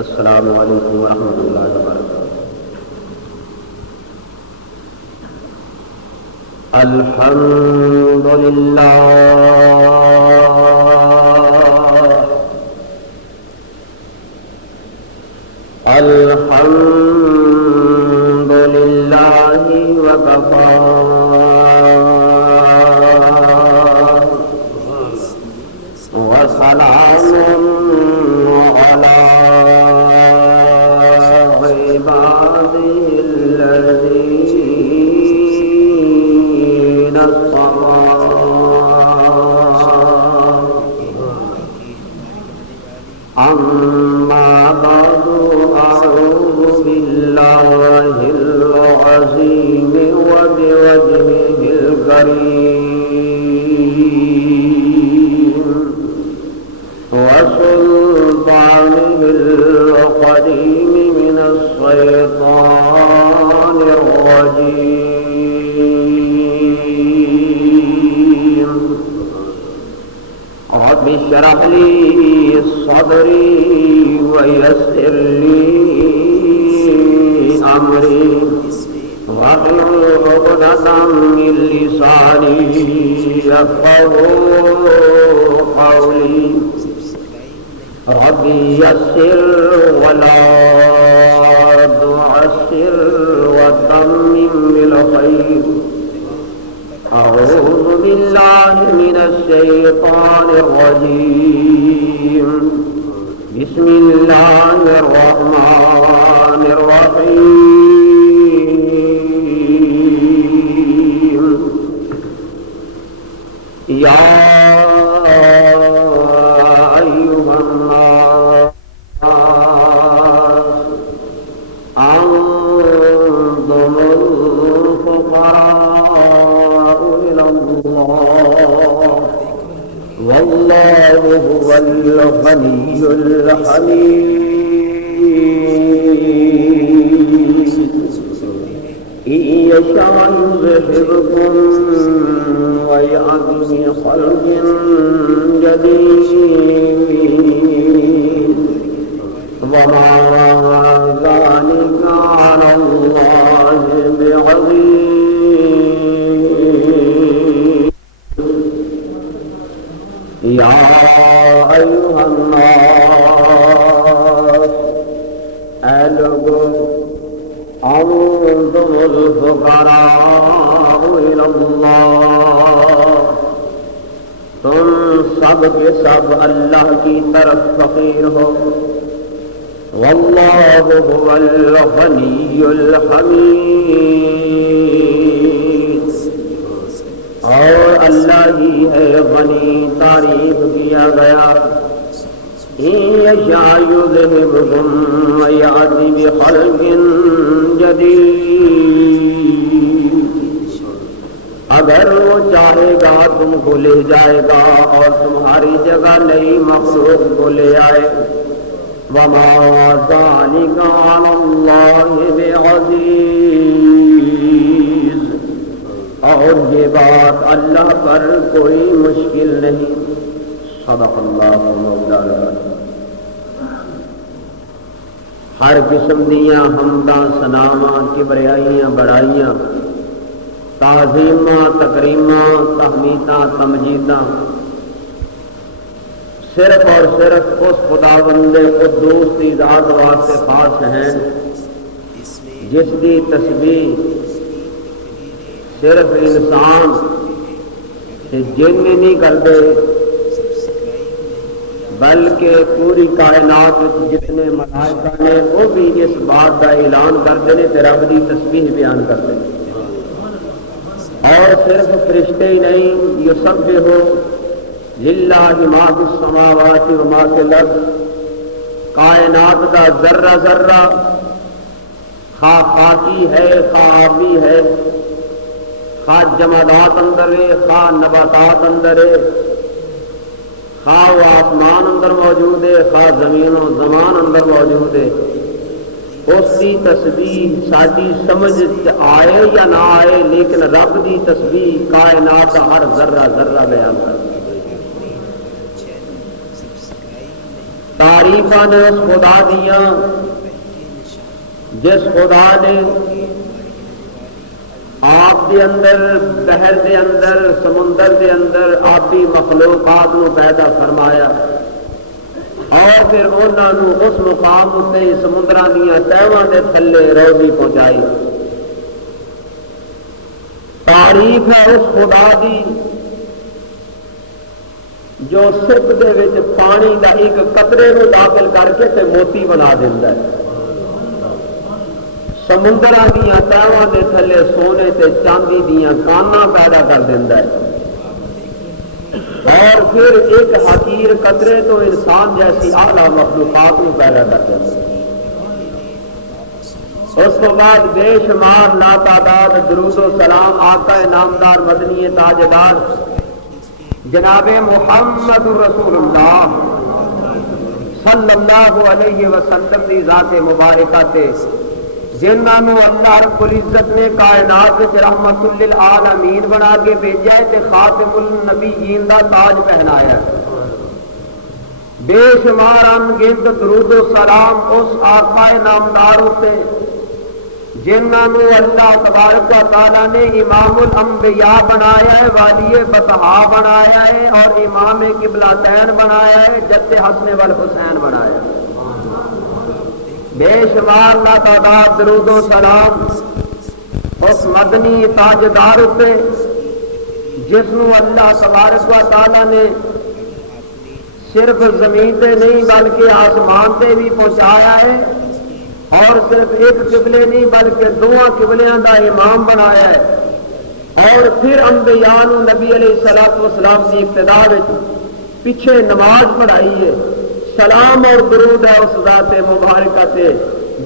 السلام علیکم ورحمۃ اللہ وبرکاتہ۔ الحمد للہ الحمد للہ وکفی وسلام علی عباده الذین اصطفی اما بعد اعوذ باللہ العظیم وبوجهه الکریم وسلطانه القدیم من الشیطان الرجیم رب اشرح لي صدري ويسر لي أمري واحلل عقدة من لساني يفقهوا قولي رب يسر ولا تعسر وتمم بالخير أعوذ بالله من الشيطان الرجيم بسم الله الرحمن الرحيم يا أيها الناس أنتم الفقراء إلى الله والله هو الغني الحميد إن يشاء يذهبكم ويأتي بخلق جديد وما ذلك على الله بعزيز يا أيها الناس أنتم الفقراء إلى الله تم سب کے سب اللہ کی طرف فقیر ہو واللہ هو الغنی الحمید اور اللہ ہی ہے غنی تعریف کیا گیا إن يشاء يذهبكم ويأتي بخلق جديد اگر وہ چاہے گا تم کو لے جائے گا اور تمہاری جگہ نئی مخلوق کو لے آئے وما ذلك على الله بعزيز اور یہ بات اللہ پر کوئی مشکل نہیں صدق اللہ مولانا۔ ہر قسم دیاں حمداں ثناواں کبریائیاں بڑائیاں تعظیماں تکریماں تحمیداں تمجیداں صرف اور صرف اس خداوند قدوس کی ذات واسطے خاص ہیں جس کی تسبیح صرف انسان جن نہیں کرتے بلکہ پوری کائنات جتنے ملائکہ نے وہ بھی اس بات کا اعلان کرتے ہیں کہ رب کی تسبیح بیان کرتے ہیں اور صرف فرشتے ہی نہیں یسبح للہ ما فی السماوات و ما فی الارض کائنات کا ذرہ ذرہ خواہ خاکی ہے خواہ آبی ہے خواہ جمادات اندر ہے خواہ نباتات اندر ہے خواہ وہ آسمان اندر موجود ہے خواہ زمین و زمان اندر موجود ہے اس کی تسبیح ساری سمجھ آئے یا نہ آئے لیکن رب کی تسبیح کائنات ہر ذرہ ذرہ بیان کرتی تعریفاں نے اس خدا دیاں جس خدا نے آپ دے اندر، بحر دے اندر، سمندر دے اندر آبی مخلوقات نو پیدا فرمایا اور پھر انہاں نو اس مقام تے سمندراں دیاں تہواں دے تھلے روزی پہنچائی۔ تعریف ہے اس خدا دی جو سرک دے وچ پانی دا ایک قطرے نو داخل کر کے تے موتی بنا دیندا ہے، سمندراں دیاں تہواں دے تھلے سونے تے چاندی دیاں کاناں پیدا کر دیندا ہے، اور پھر ایک حقیر قطرے تو انسان جیسی اعلیٰ مخلوقات کو پیدا کر دیندا ہے۔ اس کے بعد بے شمار لاتعداد درود و سلام آقا نامدار مدنی تاجدار جناب محمد رسول اللہ صلی اللہ علیہ وسلم دی ذات مبارکہ تے جنہاں نو اللہ رب العزت نے کائنات وچ رحمت للعالمین بنا کے بھیجا ہے تے خاتم النبیین دا تاج پہنایا ہے۔ بے شمار انگنت درود و سلام اس آقا نامدار تے جنہاں نو اللہ تبارک و تعالیٰ نے امام الانبیاء بنایا ہے، والی بطحا بنایا ہے اور امام قبلتین بنایا ہے، جد حسن والحسین بنایا ہے۔ بے شمار لا تعداد درود و سلام اس مدنی تاجدار تے جس نو اللہ تبارک و تعالیٰ نے صرف زمین تے نہیں بلکہ آسمان تے بھی پہنچایا ہے، اور صرف ایک قبلے نہیں بلکہ دونوں قبلیاں دا امام بنایا ہے، اور پھر انبیاء نو نبی علیہ الصلوۃ والسلام کی ابتدا وچ پیچھے نماز پڑھائی ہے۔ سلام اور درود ہے اس ذات مبارکہ تے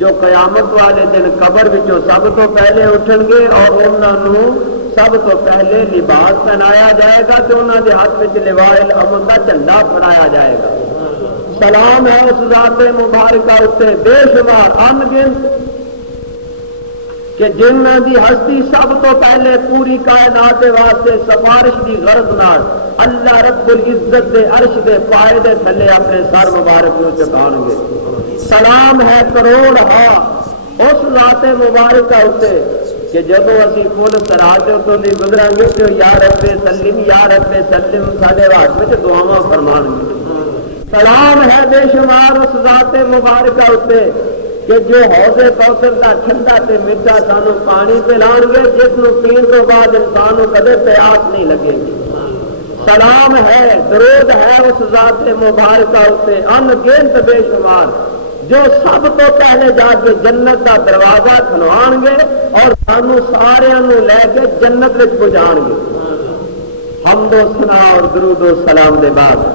جو قیامت والے دن قبر وچوں سب تو پہلے اٹھن گے اور انہاں نو سب تو پہلے لباس پہنایا جائے گا تے انہاں دے ہاتھ وچ لواء الامر دا جھنڈا پھڑایا جائے گا۔ سلام ہے اس ذات مبارکہ اتے بے شمار انگنت کہ جنہاں دی ہستی سب تو پہلے پوری کائنات واسطے سفارش دی غرض نال اللہ رب العزت دے عرش دے پائے دے تھلے اپنے سر مبارک نو چکان گے۔ سلام ہے کروڑ ہاں اس ذات مبارکہ اتے کہ جدو اسی فل سراج تو دی گزراں گے تو یا رب سلم یا رب سلم ساڈے ہاتھ وچ دعاواں فرمان گے۔ سلام ہے بے شمار اس ذات مبارکہ اتے کہ جو حوض کوثر دا ٹھنڈا تے میٹھا سانو پانی پلان گے جس نو پین تو بعد انسان نو کدے پیاس نہیں لگے گی۔ سلام ہے درود ہے اس ذات مبارکہ اتے انگنت بے شمار جو سب تو پہلے جا کے جنت دا دروازہ کھلوان گے اور سانو ساریاں نو لے کے جنت وچ پہنچان گے۔ حمد و ثنا اور درود و سلام دے بعد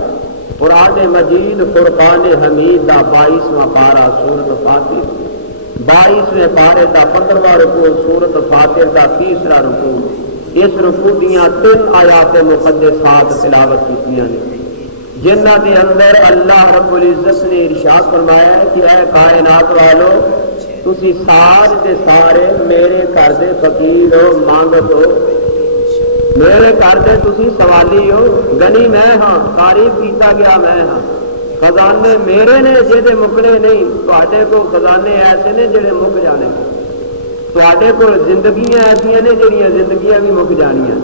قرآن مجید فرقان حمید دا 22واں پارہ سورۃ فاتر، 22ویں پارے دا 15واں رکوع سورۃ فاتر دا 30واں رکوع، اس رکوع دیاں 3 آیات مقدسات تلاوت کیتیاں نے جنہاں دے اندر اللہ رب العزت نے ارشاد فرمایا ہے کہ اے کائنات والو تسی سارے دے سارے میرے گھر دے فقیر ہو، مانگت ہو، میرے گھر دے تسی سوالی ہو، گنی میں ہاں، تعریف کیتا گیا میں ہاں، خزانے میرے نے جہدے مکنے نہیں، تواڈے کو خزانے ایسے نے جڑے مک جانے، تواڈے کو زندگیاں ایسیاں نے جڑیاں زندگیاں بھی مک جانیاں،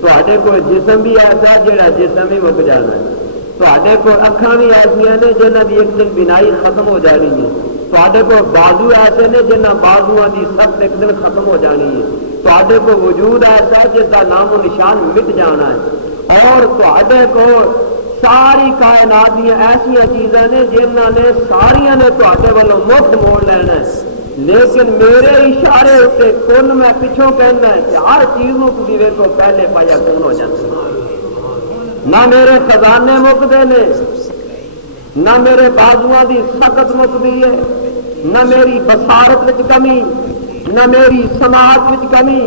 تواڈے کو جسم بھی ایسا جڑا جسم بھی مک جانا ہے، تواڈے کو اکھاں بھی ایسیاں نے جنہاں دی ایک دن بینائی ختم ہو جانی ہے، تواڈے کو بازو ایسے نے جنہاں بازوؤں دی سخت ایک دن ختم ہو جانی ہے، تواڈے کو وجود ایسا ہے جس کا نام و نشان مٹ جانا ہے، اور تواڈے کو ساری کائنات دیا ایسا چیزاں نے جنہاں نے ساریاں نے تواڈے والوں مفت موڑ لینا ہے، لیکن میرے اشارے اتنے کن میں پچھوں کہنا ہے کہ ہر چیز کو تسی ویکھو پہلے پایا کون ہو جاتا ہے۔ نہ میرے خزانے مکدے نے، نہ میرے بازواں دی سخت مکدی ہے، نہ میری بصارت وچ کمی، نہ میری سماعت وچ کمی۔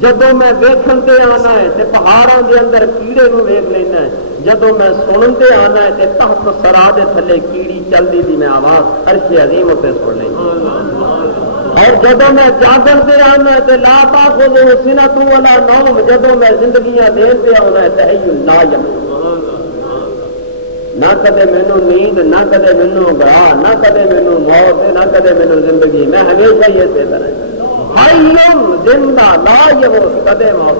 جدو میں ویکھن تے آنا ہے تے پہاڑاں دے اندر کیڑے نو ویکھ لینا ہے، جدو میں سنن تے آنا ہے تے تحت سرا دے تھلے کیڑی چلدی دی میں آواز عرش عظیم تے سن لینی، اور جدو میں جاگن تے آنا ہے تے لا تاخذہ سنۃ ولا نوم، جدو میں زندگیاں دین تے آنا ہے تے حی لا یموت۔ نہ کدے مینوں نیند، نہ کدے مینوں گاہ، نہ کدے مینوں موت، نہ کدے مینوں زندگی، میں ہمیشہ ہی اسی طرح حیم زندہ لا یموت، کدے موت۔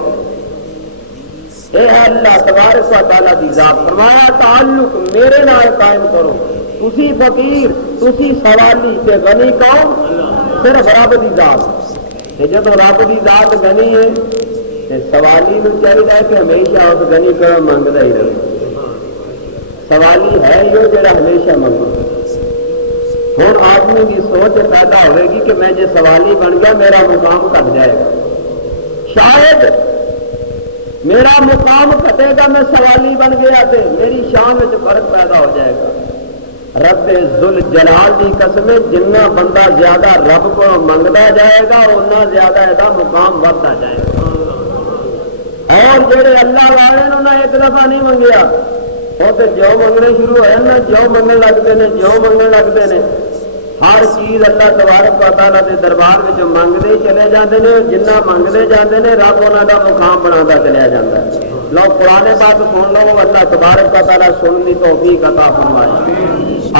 اے اللہ تبارک و تعالیٰ دی ذات، فرمایا تعلق میرے نال قائم کرو، تسی فقیر، تسی سوالی تے غنی کون؟ صرف رب دی ذات۔ جب رب دی ذات غنی ہے تے سوالی نوں چاہیے کہ ہمیشہ اس غنی کو منگدا ہی رہے۔ سوالی ہے یہ جڑا ہمیشہ منگو۔ ہوں آدمی کی سوچ پیدا ہوئے گی کہ میں جے سوالی بن گیا میرا مقام گھٹ جائے گا، شاید میرا مقام گھٹے گا، میں سوالی بن گیا تے میری شان میں فرق پیدا ہو جائے گا۔ رب ذوالجلال دی قسم، جنہ بندہ زیادہ رب کو منگتا جائے گا اتنا زیادہ یہ مقام بڑھتا جائے گا۔ اور جڑے اللہ والے انہیں ایک دفعہ نہیں منگیا، وہ تو جو منگنے شروع ہوئے نا، جو منگن لگتے ہیں، جو منگن لگتے ہیں، ہر چیز اللہ تبارک و تعالیٰ کے دربار میں منگتے ہی چلے جاتے ہیں، جنہ منگتے جاتے ہیں رب انہوں کا مقام بنا چلیا جاتا ہے۔ لو قرآن پاک سن لو، اللہ تبارک و تعالیٰ سن کی توفیق عطا فرمائے۔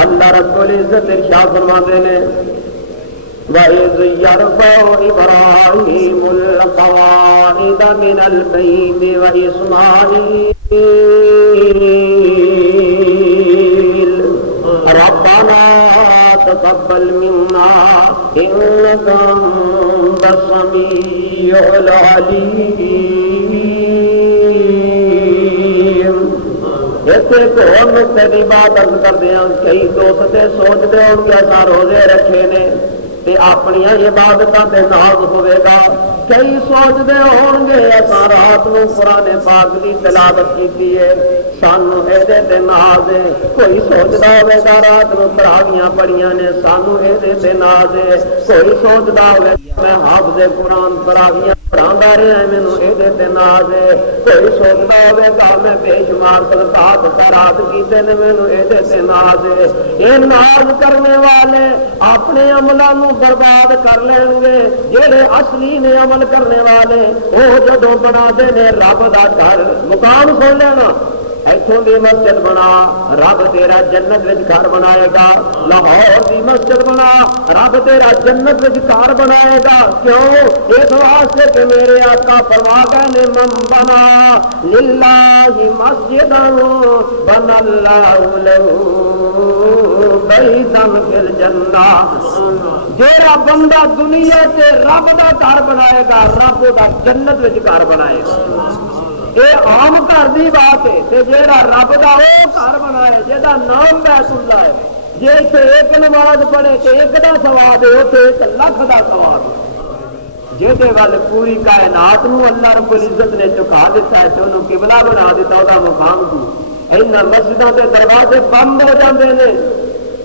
اللہ رب العزت ارشاد فرماتے ہیں وَإِذْ يَرْفَعُ إِبْرَاهِيمُ الْقَوَاعِدَ مِنَ الْبَيْتِ وَإِسْمَاعِيلُ رَبَّنَا تَقَبَّلْ مِنَّا إِنَّكَ أَنتَ السَّمِيعُ الْعَلِيمُ۔ ایک اور نقطے کی بات عرض کردے ہیں، کئی دوست سوچتے ہوں گے اساں روزے رکھے نے تے اپنی عبادتاں تے ناز ہوئے گا، کئی سوچتے ہون گے اساں رات نو قرآن پاک کی تلاوت کی ہے سانو ایدے تے ناز ہے، کوئی سوچتا ہوئے گا رات نو تراویاں پڑھیاں نے سانو ایدے تے ناز ہے، کوئی سوچتا ہوئے میں حافظ قرآن تراویاں پڑھاندا رہا ہے مینوں ایدے تے ناز ہے، کوئی سوچتا ہوئے گا میں بے شمار صدقات خیرات کیتے نے مینوں ایدے تے ناز ہے۔ یہ ناز کرنے والے اپنے عملاں نوں برباد کر لیں گے، جڑے اصلی نے عمل کرنے والے وہ جدوں بنا دے نے رب دا گھر مقام سن لینا، ایتھوں دی مسجد بنا رب تیرا جنت وچ گھر بنائے گا، لاہور دی مسجد بنا رب تیرا جنت وچ گھر بنائے گا۔ کیوں؟ اس واسطے کہ میرے آقا فرماتا نے من بنا للہ مسجدا بنا اللہ لہ بیتا فی الجنہ، جیڑا بندہ دنیا تے رب دا گھر بنائے گا رب دا جنت وچ گھر بنائے گا۔ یہ عام گھر کی بات ہے، جیڑا رب دا وہ گھر بنائے جہاں نام بیت اللہ ہے، جی اتنے ایک نماز پڑھے تو ایک دا ثواب ہے، اتنے 1 لاکھ دا ثواب ہے۔ جہدے وال پوری کائنات نو اللہ رب العزت نے چکا دیتا ہے تو انہوں قبلہ بنا دیتا، وہ مقام کی یہاں مسجدوں کے دروازے بند ہو جاتے ہیں،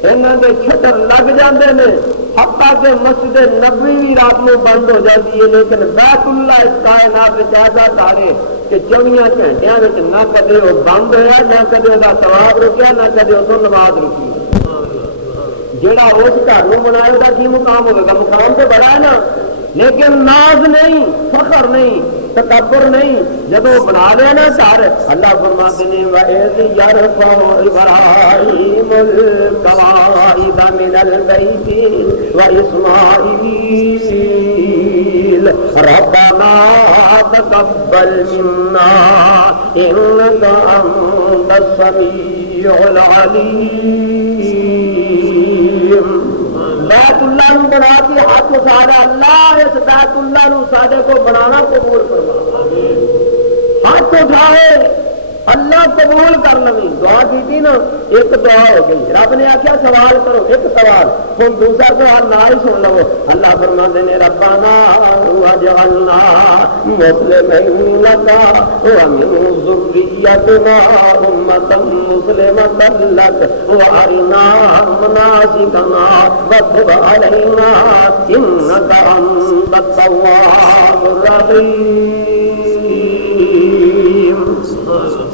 یہاں کے چھٹر لگ جاتے ہیں، حتیٰ کہ مسجد نبوی بھی رات میں بند ہو جاتی ہے، لیکن بیت اللہ اس کائنات میں ایسا تارے کہ 24 گھنٹوں میں نہ کدے وہ بند ہوا، نہ کدے وہ ثواب رکیا، نہ کدے اس نماز رکی۔ جہاں اس گھر کو بنایا وہ کی مقام ہوگا؟ مقام تو بڑا ہے نا، لیکن ناز نہیں، فخر نہیں، تکبر نہیں۔ جب وہ بنا لے نا گھر، اللہ فرماتے ہیں وَإِذْ يَرْفَعُ إِبْرَاهِيمُ الْقَوَاعِدَ مِنَ الْبَيْتِ وَإِسْمَاعِيلُ رَبَّنَا تَقَبَّلْ مِنَّا إِنَّكَ أَنتَ السَّمِيعُ الْعَلِيمُ۔ بیت اللہ نو بنا کے ہاتھ اٹھانا، اللہ اس بیت اللہ نو ساڈے کو بنانا قبول فرما، ہاتھ اٹھائے اللہ قبول کر لویں۔ دعا کی تھی نا، ایک دعا ہو گئی، رب نے آخیا سوال کرو، ایک سوال، ہوں دوسرا سوال نہ ہی سن لو۔ اللہ فرماتے ہیں ربنا واجعلنا مسلمین لک ومن ذریتنا امة مسلمة لک وارنا مناسکنا وتب علینا انک انت التواب الرحیم۔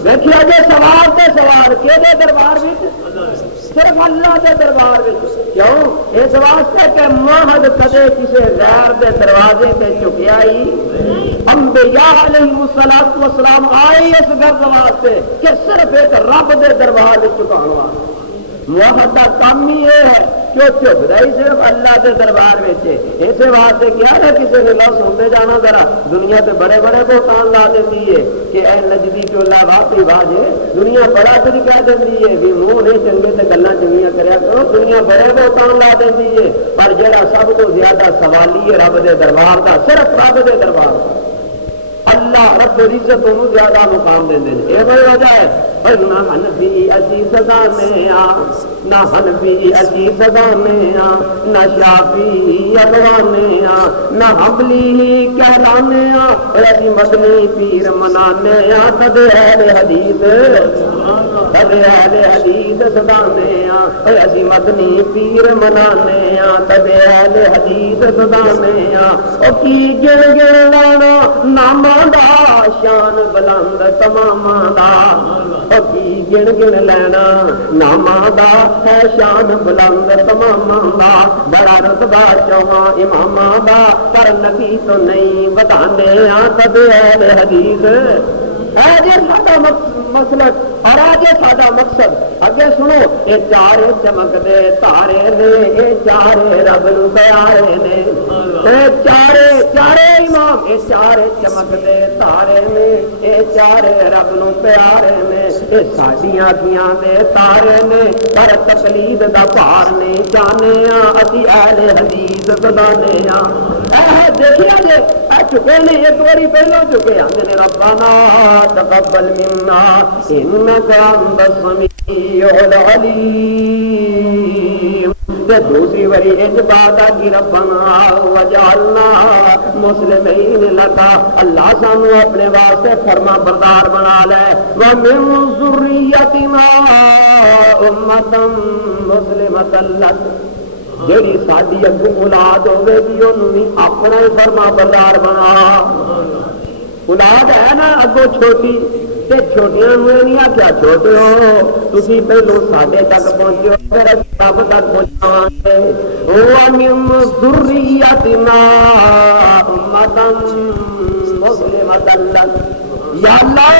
دیکھیے جی سوال تے سوال کہ دربار صرف اللہ کے دربار میں. کیوں؟ اس واسطے کہ معاہد کدے کسی غیر دے دروازے تے چکیا ہی. انبیاء علیہ الصلوۃ والسلام آئے اس غرض واسطے کہ صرف ایک رب دے دربار میں چکان واسطے. معاہد کا کام ہی یہ ہے کہ وہ چکتا ہی صرف اللہ کے دربار میں. اس واسطے کیا ہے کسی نے لو سنتے جانا ذرا دنیا تے بڑے بڑے بہتان لا دیتی ہے کہ اے نجبی کو اللہ واقعی واجے. دنیا بڑا کچھ کہہ دیتی ہے بھی منہ نہیں چنگے تے گلاں چنگیاں کریا کرو. دنیا بڑے بہتان لا دیتی ہے پر جڑا سب تو زیادہ سوالی ہے رب دے دربار کا صرف رب دے دربار کا. اللہ رب العزت انہوں زیادہ مقام دے دیں. یہ بڑی وجہ ہے پر نہ حنفی اسی سدانے نہ حنفی اسی سدانے نہ شافی اگوانے نہ حنبلی کہلانے اسی مدنی پیر منانے تد اہل حدیث تد اہل حدیث سدانے اسی مدنی پیر منانے تد اہل حدیث سدانے. او کی گن گن لانا نامہ دا شان بلند تماما دا. او کی گن گن لینا نامہ دا ہے شان بلند تماما دا. بڑا رتبہ چواں امامہ دا پر نبی تو نہیں بتانے تد اہل حدیث. ہے جی ساڈا مسلک اور آج ساڈا مقصد. اگے سنو یہ چارے چمکدے تارے نے یہ چارے رب نو پیارے نے. چارے چارے امام یہ چارے چمکدے تارے نے یہ چارے رب نو پیارے نے. یہ ساڈیاں اکھیاں دے تارے نے پر تقلید دا بھار نہیں جانے اسی اہل حدیث بدانے. دیکھیا جے چکے نے ایک باری پہلو چکے آندے نے ربنا تقبل منا انک انت السمیع العلیم. دوسری باری اج بات کی ربنا وجعلنا مسلمین لکا. اللہ سانو اپنے واسطے فرما بردار بنا لے. ومن ذریتنا امتا مسلمتا لک. جیڑی ساڈی اگوں اولاد ہوے گی اونوں بھی اپنا ہی فرما بردار بنا. اولاد ہے نا اگوں چھوٹی تے چھوٹیاں نوں نہیں آکھیا چھوٹے ہو تسی پہلو ساڈے تک پہنچو پھر رب تک پہنچاواں گے. وَمِن ذُرِّيَّتِنَا أُمَّةً مُسْلِمَةً لَكَ. یا اللہ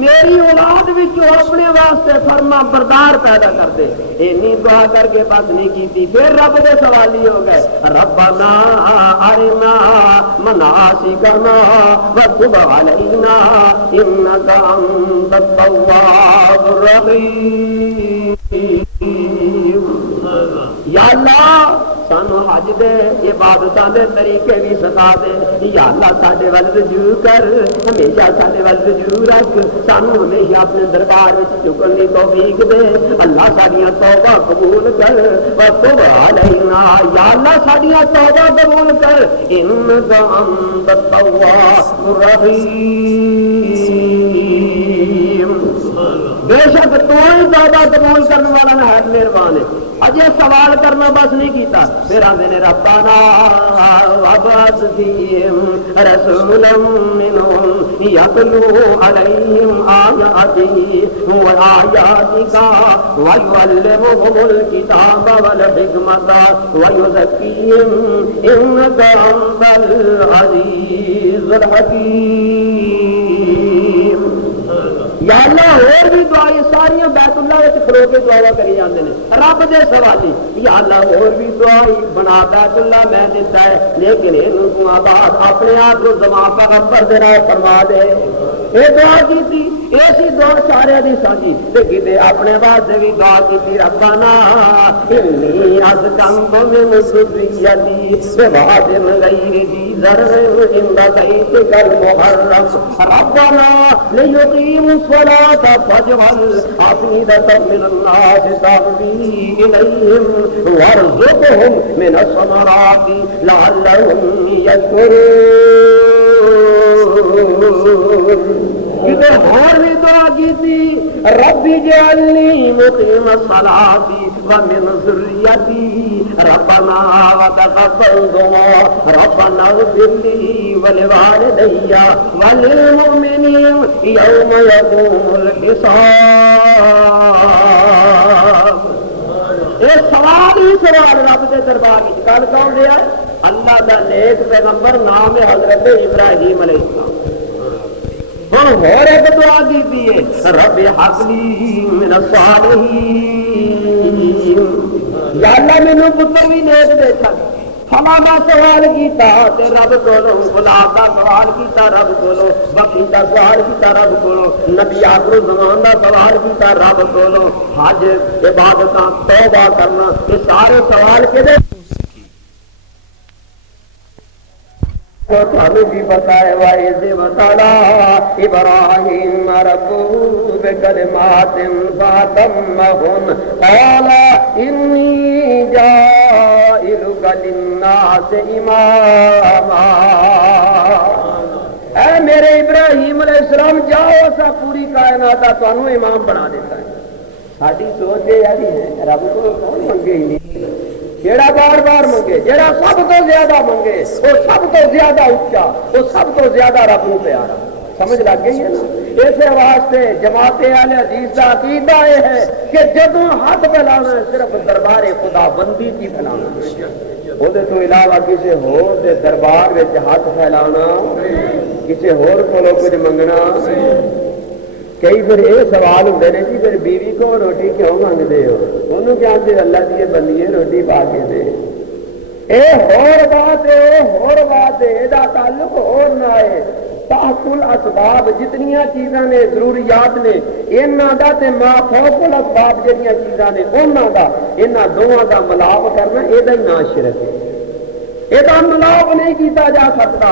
میری اولاد وچوں اپنے واسطے فرما بردار پیدا کر دے. اینی دعا کر کے بس نہیں کیتی پھر رب دے سوالی ہو گئے. ربنا ارنا مناسکنا وتب علینا انک انت التواب الرحیم. یا اللہ سانو حج دے عبادتاں دے طریقے بھی سکھا دے. یا اللہ ساڈے ول رجوع کر ہمیشہ ساڈے ول رجوع رکھ. سانو ہمیشہ اپنے دربار وچ جھکن دی توفیق دے. اللہ ساڈیاں توبہ قبول کر وتب علینا. یا اللہ ساڈیاں توبہ قبول کر انک انت التواب الرحیم. بے شک تو ہی توبہ قبول کرنے والا نہایت مہربان ہے. اجے سوال کرنا بس نہیں کیتا پھر آندے نے ربنا وابعث فیہم رسولا منہم یتلو علیہم آیاتک ویعلمہم الکتاب والحکمۃ ویزکیہم انک انت العزیز الحکیم. یا اللہ اور بھی دعائیں ساری بیت اللہ وچ کھلو کے دعا کری جاندے نے رب دے سوالی. یا اللہ اور بھی دعائی بنا بیت اللہ میں دیتا ہے لیکن اینوں تو آباد اپنے آپ کو زمان پیغمبر دے راہ فرما دے. یہ دعا کی ایسی دعا سارے دی سانجی تے کتے اپنے واسطے بھی دعا کی ربنا انی اسکنت من ذریتی بواد غیر ذی زرع عند بیتک المحرم ربنا لیقیموا الصلاة فاجعل أفئدة من الناس تهوی إلیہم وارزقهم من الثمرات لعلهم یشکرون. کتے اور بھی دعا کی تھی رب اجعلنی مقیم الصلاة ومن ذریتی ربنا وتقبل دعا ربنا اغفر لي ولوالدي وللمؤمنين يوم يقوم الحساب. ہی سوال رب کے دربار میں کل کون دیا؟ اللہ کا نیک پیغمبر نام ہے حضرت ابراہیم علیہ السلام۔ ہوں ہور ایک دعا کی رب حبلی من الصالحین، یا اللہ مینوں پتر بھی نیک دے چھڈ۔ فلانا سوال کیتا تے رب کولوں، اولاد دا سوال کیتا رب کولوں، بخشش دا سوال کیتا رب کولوں، نبی آخر زمان دا سوال کیتا رب کولوں، حج عبادتاں توبہ کرنا، یہ سارے سوال کدے تھانوں بھی بتایا وَإِذِ ابْتَلَىٰ إِبْرَاهِيمَ رَبُّهُ بِكَلِمَاتٍ فَأَتَمَّهُنَّ قَالَ إِنِّي جَاعِلُكَ لِلنَّاسِ إِمَامًا۔ اے میرے ابراہیم علیہ السلام جاؤ، اسا پوری کائنات کا تانوں امام بنا دیتا ہے۔ ساری سوچ یہ ہے رب کو کون منگے ہی نہیں، جیڑا بار بار منگے، جیڑا سب تو زیادہ منگے، وہ سب تو زیادہ اچا، وہ سب تو زیادہ رب کو پیارا۔ سمجھ لگ گئی ہے نا؟ اس واسطے جماعت اہل حدیث کا عقیدہ یہ ہے کہ جدوں ہاتھ پھیلانا ہے صرف دربار خدا بندی کی پھیلانا ہے، وہ تو علاوہ کسی ہور دے دربار وچ ہاتھ پھیلانا، کسی ہور کولوں کچھ منگنا۔ کئی پھر یہ سوال ہوتے ہیں جی پھر بیوی کو روٹی کیوں منگتے ہو؟ انہوں کیا آتے اللہ کی بندی روٹی پا کے دے۔ اے ہور بات ہے، ہور بات ہے، یہ تعلق ہور نہ ہے۔ تحقل اسباب جتنیاں چیزاں نے ضروریات نے انہاں دا تے ما فوق الاسباب جڑیاں چیزاں نے انہاں دا، انہاں دوواں دا ملاپ کرنا یہ ہی نہ شرک ہے، یہ ملاپ نہیں کیتا جا سکتا۔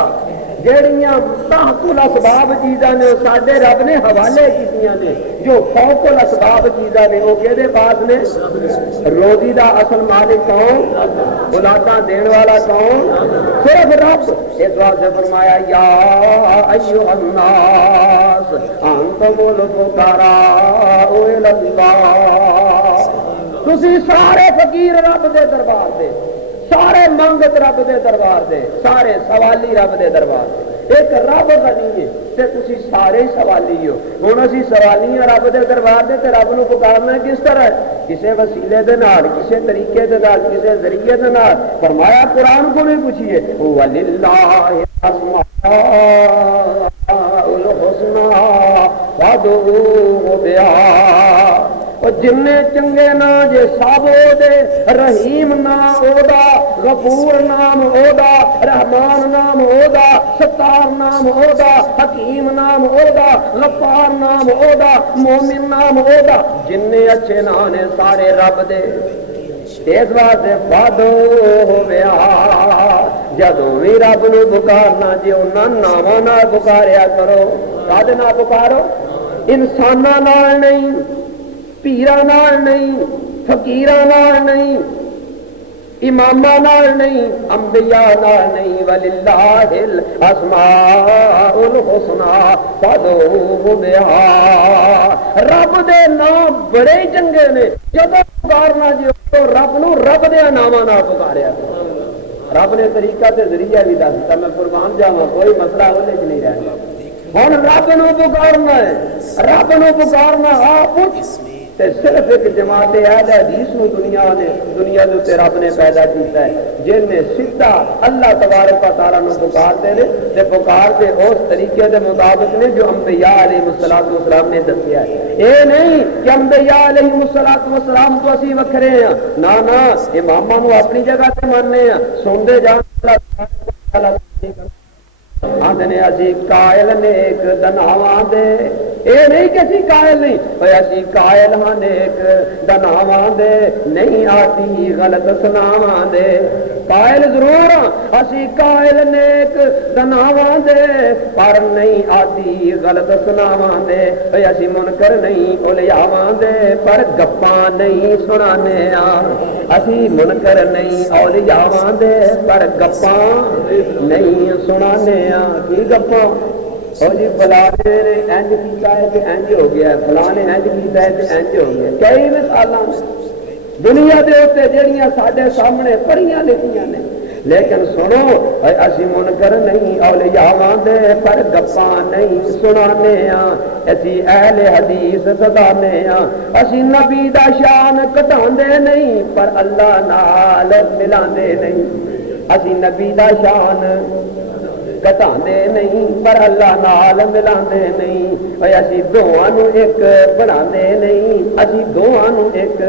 جہڑیاں تحت الاسباب چیزاں نے وہ ساڈے رب نے حوالے کیتیاں نے، جو فوق الاسباب چیزاں نے وہ کہدے پاس نے؟ روزی دا اصل مالک کون؟ اولاداں دین والا کون؟ صرف رب۔ اس واسطے فرمایا یا ایھا الناس انتم الفقراء الی اللہ، تسی سارے فقیر رب دے دربار دے، سارے منگت رب دے دربار دے، سارے سوالی رب دے دربار دے۔ ایک رب غنی ہے تے تسی سارے سوالی ہو۔ ہن اسی سوالی ہیں رب دے دربار دے تے رب نو پکارنا کس طرح؟ کسے وسیلے دے نال، کسے طریقے دے نال، کسے ذریعے دے نال۔ فرمایا قرآن کو نہیں پوچھیے وَلِلَّهِ الْأَسْمَاءُ الْحُسْنَىٰ فَادْعُوهُ بِهَا۔ جن چنگے نا جے سب او دے، رحیم نام او دا، غفور نام او دا، رحمان نام او دا، ستار نام او دا، حکیم نام او دا، غفار نام او دا، مومن نام او دا، جن اچھے نام نے سارے رب دے۔ اس واسطے فادو ہویا جدوں بھی رب نو پکارنا جے انہاں ناماں نال پکاریا کرو۔ کدے نال پکارو؟ انساناں نال نہیں، پیراں نال نہیں، فقیراں نال نہیں، اماماں نال نہیں، انبیاء نال نہیں۔ وللہ الاسماء الحسنى فادعوه بها۔ رب دے نام بڑے چنگے نے، جدوں پکارنا جی تو رب نو رب دے ناماں نال پکاریا۔ رب نے طریقہ تے ذریعہ بھی دس دتا، میں قربان جاواں کوئی مسئلہ اودے وچ نہیں رہنا۔ ہن رب نو پکارنا ہے، رب نو پکارنا آپ تے صرف ایک جماعت اہل حدیث نو دنیا دے رب نے پیدا کیتا ہے، جن نے سیدھا اللہ تبارک و تعالیٰ نو پکارتے ہیں تے پکارتے اس طریقے دے مطابق نے جو انبیاء علیہ السلام نے دسیا ہے۔ اے نہیں کہ انبیاء علیہ السلام تو اسی وکھرے ہیں، نا نا، اماماں نو اپنی جگہ تے ماننے ہیں، سوندے جان آدھنے اسی قائل نیک دناواں دے۔ اے نہیں کہ اسی قائل نہیں، اسی قائل ہاں نیک دناواں دے، نہیں آتی غلط سناواں دے۔ قائل ضرور ہاں، اسی قائل نیک دناواں دے، پر نہیں آتی غلط سناواں دے۔ اسی منکر نہیں اولیاواں دے، پر گپاں نہیں سنانے ہاں۔ اسی منکر نہیں اولیاواں دے، پر گپاں نہیں سنانے ہاں۔ کی گپاں؟ اور جی فلانے نے انج کیتا ہے تے انج ہو گیا، فلانے انج کیتا ہے تے انج ہو گیا۔ کئی مثالاں دنیا دے اوتے جڑیاں ساڈے سامنے پڑھیاں لکھیاں نے، لیکن سنو اسی منکر نہیں اولیاء دے پر گپاں نہیں سنانے ہاں اسی اہل حدیث سدانے ہاں اسی نبی دا شان کٹاندے نہیں پر اللہ نال ملاندے نہیں اسی نبی دا شان کٹاندے نہیں پر اللہ نال ملاندے نہیں اے اسی دوواں نو ایک بناندے نہیں اسی دوواں نو ایک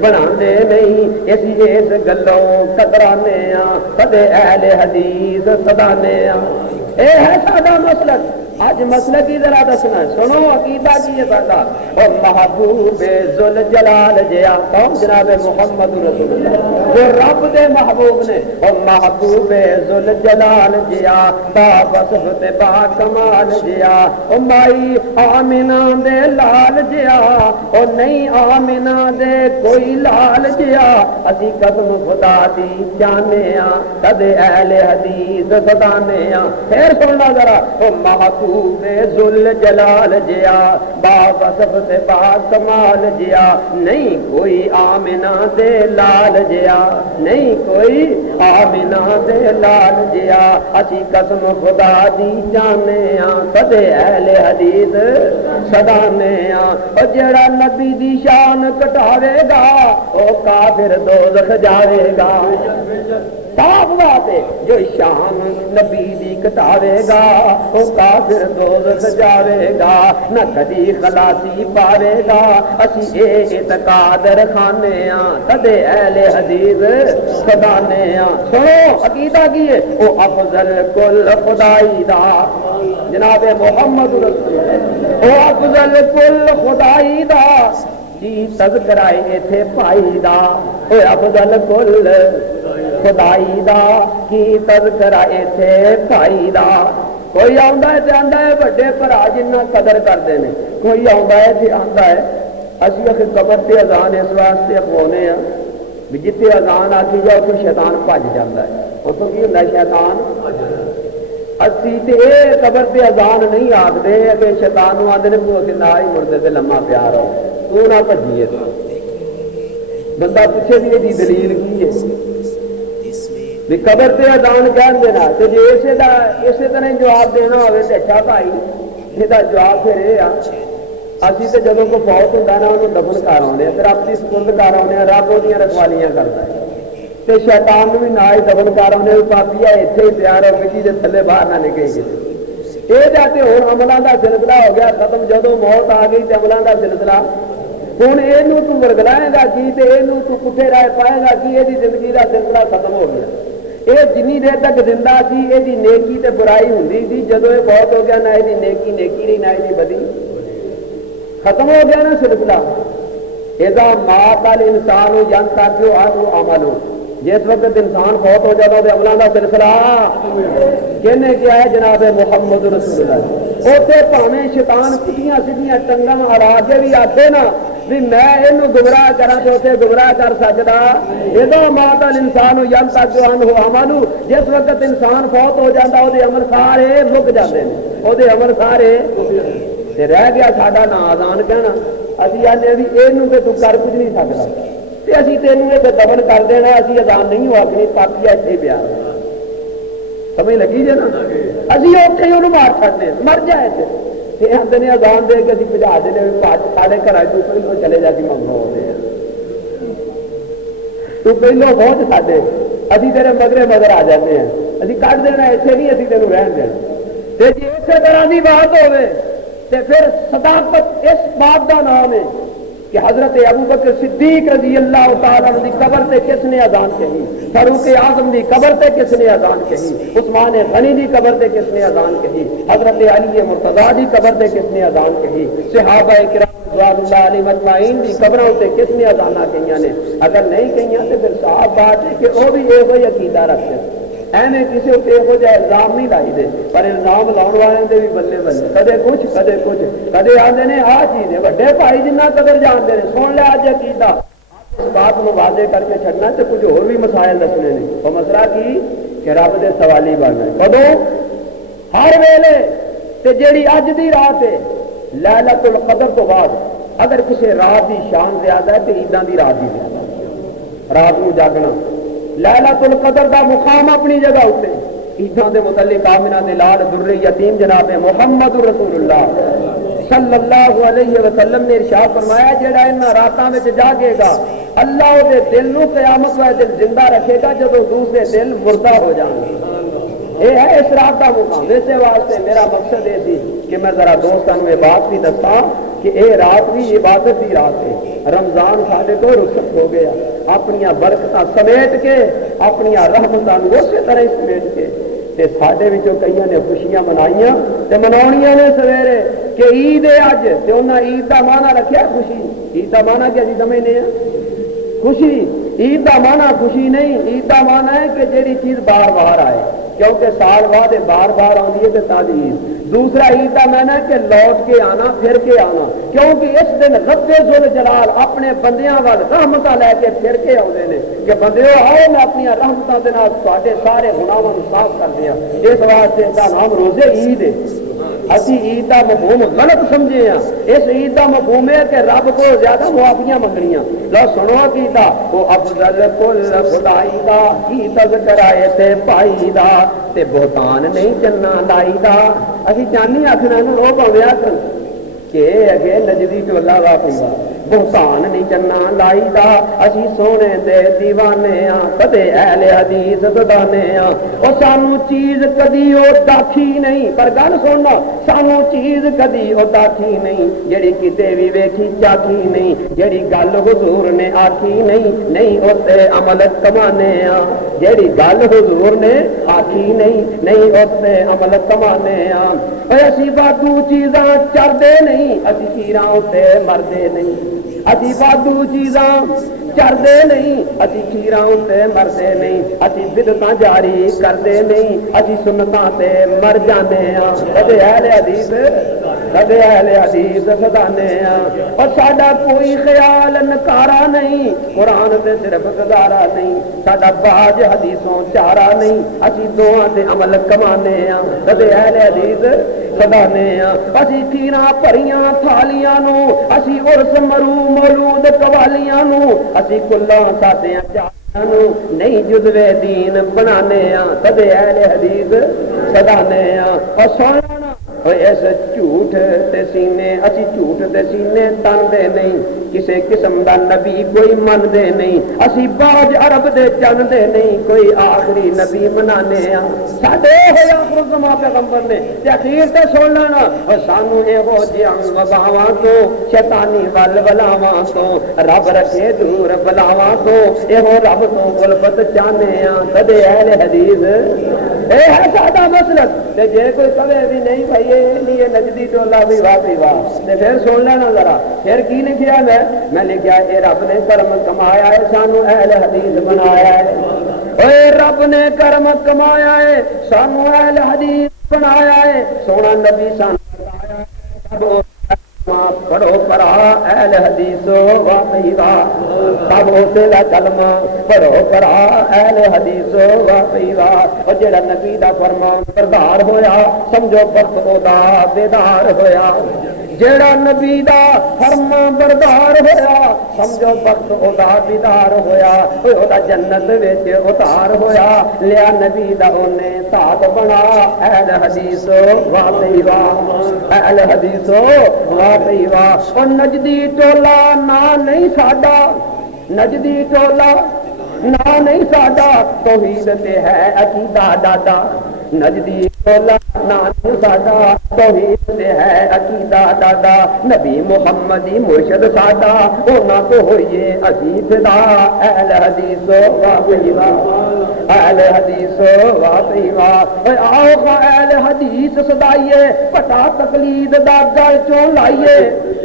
بناندے نہیں اسی اس گلوں قدرانے ہاں کدے اہل حدیث سدانے ہاں اے ہے ساڈا مسلک آج مسئلہ کی ذرا دسنا ہے سنو عقیدہ کی یہ بتا اور محبوب ذل جلال جیا کون جناب محمد رسول اللہ وہ رب دے محبوب نے اور محبوب ذل جلال جیا با وصف با کمال جیا او مائی آمنہ دے لال جیا او نہیں آمنہ دے کوئی لال جیا اسی قدم خدا دی جانے ہاں کدے اہل حدیث سدانے ہاں پھر سننا ذرا او محبوب ذل جلال جیا با وصف سے با کمال جیا نہیں کوئی آمنہ دے لال جیا نہیں کوئی آمنہ دے لال جیا اسی قسم خدا دی جانے ہاں کدے اہل حدیث سدانے ہاں اور جڑا نبی دی شان کٹاوے گا او کافر دوزخ جاوے گا صاف بات ہے جو شان نبی دی کٹاوے گا وہ کافر دوزخ جاوے گا نہ کدی خلاصی پاوے گا اسی اعتقاد رکھانے ہاں کدے اہل حدیث سدانے ہاں سنو عقیدہ کیے وہ افضل کل خدائی دا جناب محمد رسول اللہ وہ افضل کل خدائی دا جی تذکرہ ایتھے پائی دا وہ افضل کل خدائی دا کی تذکرہ ایتھے پائی دا کوئی آندا ہے تے آندا ہے بڑے بھرا جنہ قدر کردے نے کوئی آندا ہے تے آندا ہے اسی اکھ قبر تے اذان اس واسطے اخوانے ہاں بھی جتے اذان آکھی جاؤ تو شیطان بھج جاندا ہے اتوں کی ہوندا شیطان اسی تے قبر تے اذان نہیں آکھدے کہ شیطان نوں آندے نے کو کہ نہ ہی مردے تے لمما پیار ہو تو نہ بھجیے بندہ پوچھے بھی دی دلیل کی ہے بھی قبر تے اذان کہن دینا تے جے اسی طرح جواب دینا ہوئے تے اچھا بھائی یہ جواب پھر یہ اسی تے جدوں کو فوت ہوندا نا انہوں دفن کر آنے پھر اپنی سپرد کر آنے رب وہ رکھوالیاں کرتا ہے تے شیطان بھی نہ ہی دفن کر آنے پاپی ہے اتنے ہی تیار ہو مٹی کے تھلے باہر نہ نکلے گی یہ جاتے ہوں عملوں کا سلسلہ ہو گیا ختم جدوں موت آ گئی تے عملوں کا سلسلہ ہوں یہ تو ورگلائے گا کی تے یہ تو کٹھے رائے پائے گا کہ یہ زندگی کا سلسلہ ختم ہو گیا یہ جنی دیر تک زندہ سی یہ نیکی تے برائی ہوندی سی جدوں یہ بہت ہو گیا نہ یہ نیکی رہی نہ یہ بدی ختم ہو گیا نا سلسلہ اذا مات الانسان ینقطع عنہ عملہ جس وقت انسان فوت ہو جاتا ہے عملوں کا سلسلہ کہنے کیا ہے جناب محمد رسول اللہ اوتے پاویں شیطان سیدھیاں سیدھیاں ٹنگاں ہرا کے بھی آتے نا بھی میں یہ گمراہ کرا تو اسے گمراہ کر سکتا اذا مات الانسان ینقطع عنہ عملہ جس وقت انسان فوت ہو جاتا وہ عمل سارے مک جاتے ہیں وہ عمل سارے رہ گیا ساڈا نا اذان کہنا اسی آنے بھی یہ تو کر کچھ نہیں سکتا اسی تینوں یہ دفن کر دینا اسی اذان نہیں ہوا کہ پاپی اتنے پیا سمجھ لگی جی نا اسی اوکے ہی انہوں مار چڑھتے مر جائے تھے آتے نے اذان دے کے اسی بجا دینے سارے گھر تو پہلو چلے جا کے ممنوع ہوتے ہیں تو پہلو پہنچ ساڈے اسی تیرے مگر آ جاتے ہیں اسی کٹ دینا اتنے نہیں اسی تینوں رہن دینا جی اسی طرح کی بات ہوے تے پھر صداقت اس بات کا نام ہے کہ حضرت ابوبکر صدیق رضی اللہ تعالیٰ عنہ دی قبر تے کس نے اذان کہی فاروق اعظم دی قبر تے کس نے اذان کہی عثمان غنی دی قبر تے کس نے اذان کہی حضرت علی مرتضیٰ دی قبر تے کس نے اذان کہی صحابہ کرام رضوان اللہ علیہم اجمعین دی قبروں تے کس نے اذاناں کہیاں نے اگر نہیں کہیاں تے پھر صاحب بات ہے کہ وہ بھی یہ عقیدہ رکھتے ایویں کسی کو یہو جہا الزام نہیں لائی دے پر الزام لاؤن والے دے بھی بلے بلے کدے کچھ کدے آتے ہیں آ چیز ہے وڈے بھائی جنہ قدر جانتے ہیں سن لیا اج عقیدہ اس بات کو واضح کر کے چھڈنا تے کچھ اور بھی مسائل دسنے نے وہ مسئلہ کی کہ رب دے سوالی بننا کدوں ہر ویلے تے جیڑی اج دی رات ہے لیلۃ القدر تو بعد اگر کسی رات دی شان زیادہ ہے تے عیداں دی رات دی زیادہ رات نو جاگنا لیلۃ القدر دا مقام اپنی جگہ اتنے عیداں دے متعلق آمنہ دے لال در یتیم جناب محمد رسول اللہ صلی اللہ علیہ وسلم نے ارشاد فرمایا جڑا انہاں راتاں وچ جاگے گا اللہ دے دل نو قیامت والے دن زندہ رکھے گا جب دوسرے دل مردہ ہو جائیں گے۔ یہ ہے اس رات کا مقام۔ ویسے واسطے میرا مقصد یہ تھی کہ میں ذرا دوستان میں بات بھی دساں کہ یہ رات بھی عبادت کی رات ہے۔ رمضان سارے تو رخصت ہو گیا، اپنی برکتاں سمیٹ کے اپنی رحمتاں اسی طرح سمیٹ کے تے ساڈے وچوں کئیاں نے خوشیاں منائیاں تے مناونیاں نے سویرے کہ عید ہے اج تے انہاں عید دا معنی رکھیا خوشی۔ عید دا معنی کیا جی سمجھنے ہیں؟ خوشی۔ عید دا معنی خوشی نہیں، عید دا معنی ہے کہ جیڑی چیز بار بار آئے، کیونکہ سال بعد بار بار آتی ہے تو تازی عید۔ دوسرا عید کا معنی ہے کہ لوٹ کے آنا، پھر کے آنا، کیونکہ اس دن رب ذوالجلال اپنے بندیاں وال رحمت لے کے پھر کے آتے ہیں کہ بندیو آؤ میں اپنی رحمتوں کے نال تواڈے سارے گناہاں نوں صاف کر دیا۔ اس واسطے اس کا نام روزے عید ہے۔ اسی عید کا مفہوم غلط سمجھے ہیں۔ اس عید کا مفہوم ہے کہ رب کو زیادہ معافیاں منگنیاں۔ لو سنو کیتا وہ افضل کل خدائی دا کی تذکرائے تے پائی دا تے بہتان نہیں چننا لائی دا۔ اسی چانی آخنا نا وہ پاوے آخر کہ اگے نجدی ٹولا واقعی دا بہتان نہیں چننا لائی دا۔ اسی سونے دے دیوانے ہاں کدے اہل حدیث ددانے ہاں۔ اور سانو چیز کدی او داکھی نہیں، پر گل سننا سانو چیز کدی او داکھی نہیں جڑی کتے بھی ویکھی چاکھی نہیں، جڑی گل حضور نے آکھی نہیں اوتے عمل کمانے ہاں۔ جڑی گل حضور نے آکھی نہیں اوتے عمل کمانے ہاں۔ اے اسی وادو چیزاں چردے نہیں، اسی کیراں اوتے مردے نہیں۔ اسی وادو چیزاں چردے نہیں، اسی کھیراں تے مردے نہیں، اسی بدعتاں جاری کردے نہیں، اسی سنتاں تے مر جانے ہاں۔ کدے اہل حدیث خدانے ہاں۔ اور ساڈا کوئی خیال نکارا نہیں، قرآن تے صرف گزارا نہیں، ساڈا باج حدیثوں چارا نہیں، اسی دعاں تے عمل کمانے ہاں۔ کدے اہل حدیث خدانے ہاں۔ اسی کھیراں بھریاں تھالیاں نو، اسی عرس مرو مولود قوالیاں نو، اسی کلاں سادیاں چاہیاں نو نہیں جدوے دین بنانے ہاں۔ کدے اہل حدیث صدانے ہاں۔ اور سونا اس جھوٹ تے سینے اسی جھوٹ تے سینے تن دے نہیں، کسے قسم دا نبی کوئی من دے نہیں، اسی باج عرب دے چن دے نہیں، کوئی آخری نبی منانے ہاں۔ ساڈے ہوئے آخر الزمان پیغمبر نے تے اخیر تے سن لینا اور سانو ایہو جیاں وباواں تو شیطانی ول بلاواں تو رب رکھے دور بلاواں تو ایہو رب تو غلبت چاہنے ہاں۔ کدے اہل حدیث اے ہے ساڈا مسلک تے جے کوئی کہے بھی نہیں بھائی یہ نجدی ٹولا بھی واہ بھی واہ تے پھر سن لینا ذرا پھر کی لکھیا میں لکھیا اے رب نے کرم کمایا ہے سانو اہل حدیث بنایا ہے۔ اے رب نے کرم کمایا ہے سانو اہل حدیث بنایا ہے۔ سونا نبی سانو بنایا ہے پڑھو پڑھا اہل حدیث واقعی واہ سب ہوتے لا کلمہ پڑھو پڑھا اہل حدیث واقعی واہ۔ اور جڑا نبی دا فرمان بردار ہویا سمجھو وقت او دا بیدار ہویا۔ جڑا نبی دا فرمان بردار ہویا سمجھو وقت او دا بیدار ہویا۔ او دا جنت وچ اتار ہویا لیا نبی دا اونے ساتھ بنا اہل حدیث واقعی واہ اہل حدیث واقعی واہ۔ اور نجدی ٹولا نا نہیں ساڈا، نجدی ٹولا نا نہیں ساڈا، توحید تے ہے عقیدہ ڈاڈا۔ نجدی ٹولا نا نہیں ساڈا، توحید تے ہے عقیدہ ڈاڈا۔ نبی محمدی مرشد ساڈا انہاں تو ہوئیے اسی فدا اہل حدیث واقعی واہ اہل حدیث واقعی واہ۔ آؤ کا اہل حدیث صدائیے پٹا تقلید دا گل چوں لائیے،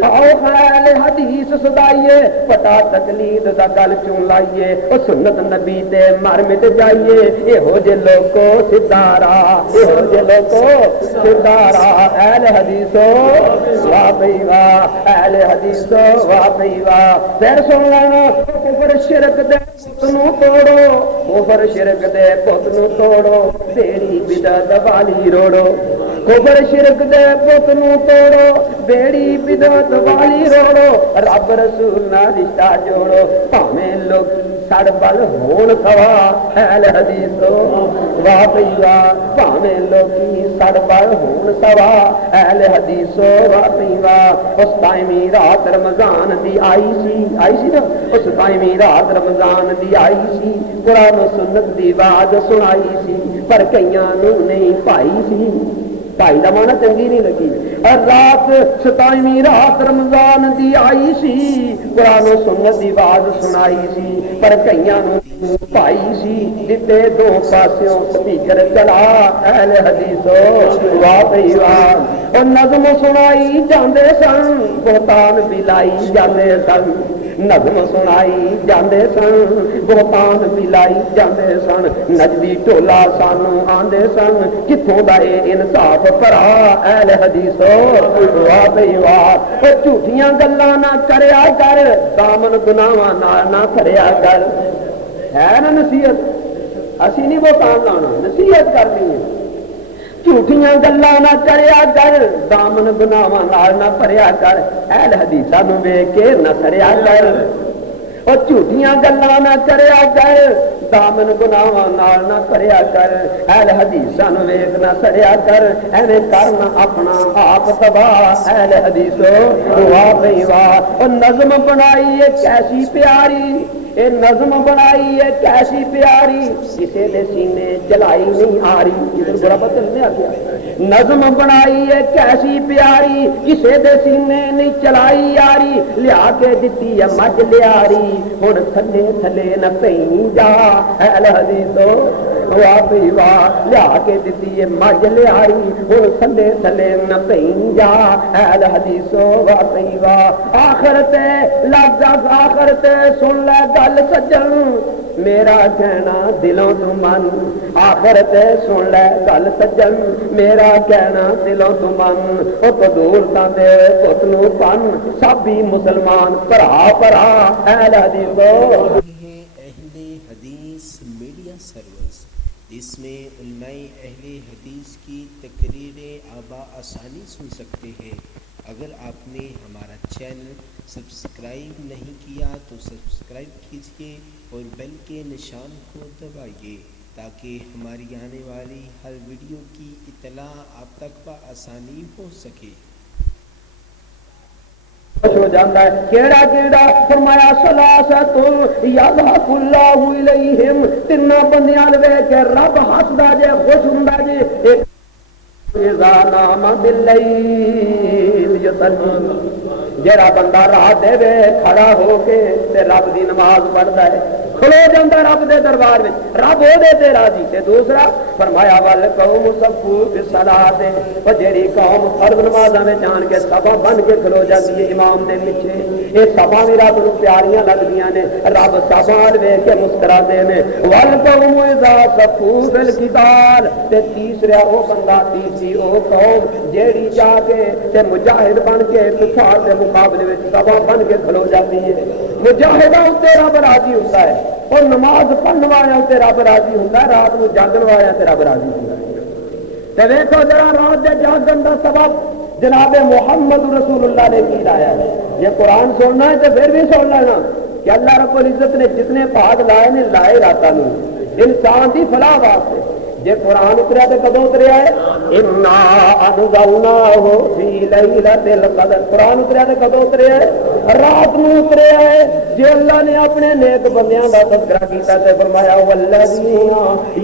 آؤ کا اہل حدیث صدائیے پٹا تقلید دا گل چوں لائیے۔ او سنت نبی دے مر مٹ جائیے ایہو جے لوکو سدارا ایہو جے لوکو سدارا اہل حدیث واقعی واہ اہل حدیث واقعی واہ۔ پھر سن لینا کفر شرک دے بت نوں توڑو، کفر شرک دے بت نوں توڑو، تیری بدعت والی روڑو۔ کفر شرک دے بت نو توڑو بیڑی بدعت والی روڑو رب رسول نال رشتہ جوڑو بھاویں لوگ سڑ بل ہون سوا اہل حدیثو واہ بھئی واہ بھاویں لوکی سڑ بل ہون سوا اہل حدیثو واہ بھئی واہ اس ٹائمی رات رمضان دی آئی سی نا اس ٹائمی رات رمضان دی آئی سی قرآن و سنت دی آواز سنائی سی پر کئیاں نو نہیں پائی سی پائی دا مانا چنگی نہیں لگی اور رات 27ویں رات رمضان دی آئی سی قرآن و سنت دی آواز سنائی سی پر کئیاں نو پائی سی جتے دو پاسیوں سپیکر چلا اہل حدیثو واہ بھئی واہ اور نظم سنائی جاندے سن بہتان بلائی جاندے سن نظم سنائی جاندے سن بہتان بلائی جاندے سن نجدی ٹولا سانو آندے سن کتھوں دا اے انصاف پرا اہل حدیثو واہ بھئی واہ جھوٹیاں گلاں نہ کریا کر دامن گناہاں نال نہ کھڑیا کر ہے نا نصیحت اسی نہیں بہتان لانا نصیحت کرنی ہے جھوٹیاں گلاں نہ کریا کر دامن گناہاں نال نہ بھریا کر اہل حدیثاں نوں ویکھ کے نہ سڑیا کر اور جھوٹیاں گلاں نہ کریا کر دامن گناہاں نال نہ بھریا کر اہل حدیثاں نوں ویکھ نہ سڑیا کر ایویں کرنا اپنا آپ تباہ اہل حدیثو واہ بھئی واہ اور نظم بنائی ہے کیسی پیاری اے نظم بنائی ہے کیسی پیاری کسے دے سینے جلائی نہیں آ رہی ادھر برا بدل نہیں آ گیا نظم بنائی ہے کیسی پیاری کسے دے سینے نہیں چلائی آ رہی لیا کے دتی ہے مجھ لیاری ہن تھلے تھلے نہ پئی جا اہل حدیثو واہ بھئی واہ لیا کے دتی ہے مجھ لیاری ہن تھلے تھلے نہ پئی جا اہل حدیثو واہ بھئی واہ آخر تے لگ آخر تے سن لے گل سجن میرا کہنا دلوں تو من آخر تے سن لے گل سجن میرا کہنا دلوں تو من او تو دور تاں دے پت نو پن سب بھی مسلمان پرا پرا اہل حدیثو اہل حدیث میڈیا سروس اس میں علماء اہل حدیث کی تقریریں آپ آسانی سن سکتے ہیں اگر آپ نے ہمارا چینل سبسکرائب نہیں کیا تو سبسکرائب کیجیے اور بیل کے نشان کو دبائیے تاکہ ہماری آنے والی ہر ویڈیو کی اطلاع آپ تک بآسانی ہو سکے ہو جاتا ہے کیڑا کیڑا فرمایا سلاست یذهب اللہ الیہم تین بندیاں ویکھ کے رب ہسدا جے خوش ہوندا جے اذا نام باللیل یصلی جڑا بندہ رات دے کھڑا ہو کے تے رب دی نماز پڑھدا ہے کھلو جاندا رب دے دربار وچ رب او دے تے راضی تے دوسرا فرمایا ول قوم صفو بالصلاۃ او جڑی قوم فرض نمازاں وچ جان کے صفا بن کے کھلو جاندی ہے امام دے پیچھے اے صفا وی رب نوں پیاریاں لگدیاں نے رب صفا ویکھ کے مسکراندے نے ول قوم اذا صفو بالقتال تے تیسرا او بندہ تیسری او قوم جڑی جا کے تے مجاہد بن کے کفار دے مقابلے وچ صفا بن کے کھلو جاتی ہے مجاہداں تے رب راضی ہوندا ہے اور نماز پڑھن والے تے رب راضی ہوندا ہے رات نوں جاگن والے تے رب راضی ہوندا ہے تے ویکھو جڑا رات دے جاگن دا سبب جناب محمد رسول اللہ نے کی لایا ہے یہ قرآن سننا ہے تو پھر بھی سن لینا کہ اللہ رب العزت نے جتنے پاک لائے نے لائے راتاں نوں انسان دی فلاح واسطے جے قرآن اتریا تو کدوں اتریا ہے انا انزلناہ فی لیلۃ القدر قرآن اتریا تو کدوں اتریا ہے رات نوں اتریا ہے جے اللہ نے اپنے نیک بندیاں دا تذکرہ کیتا تے فرمایا والذین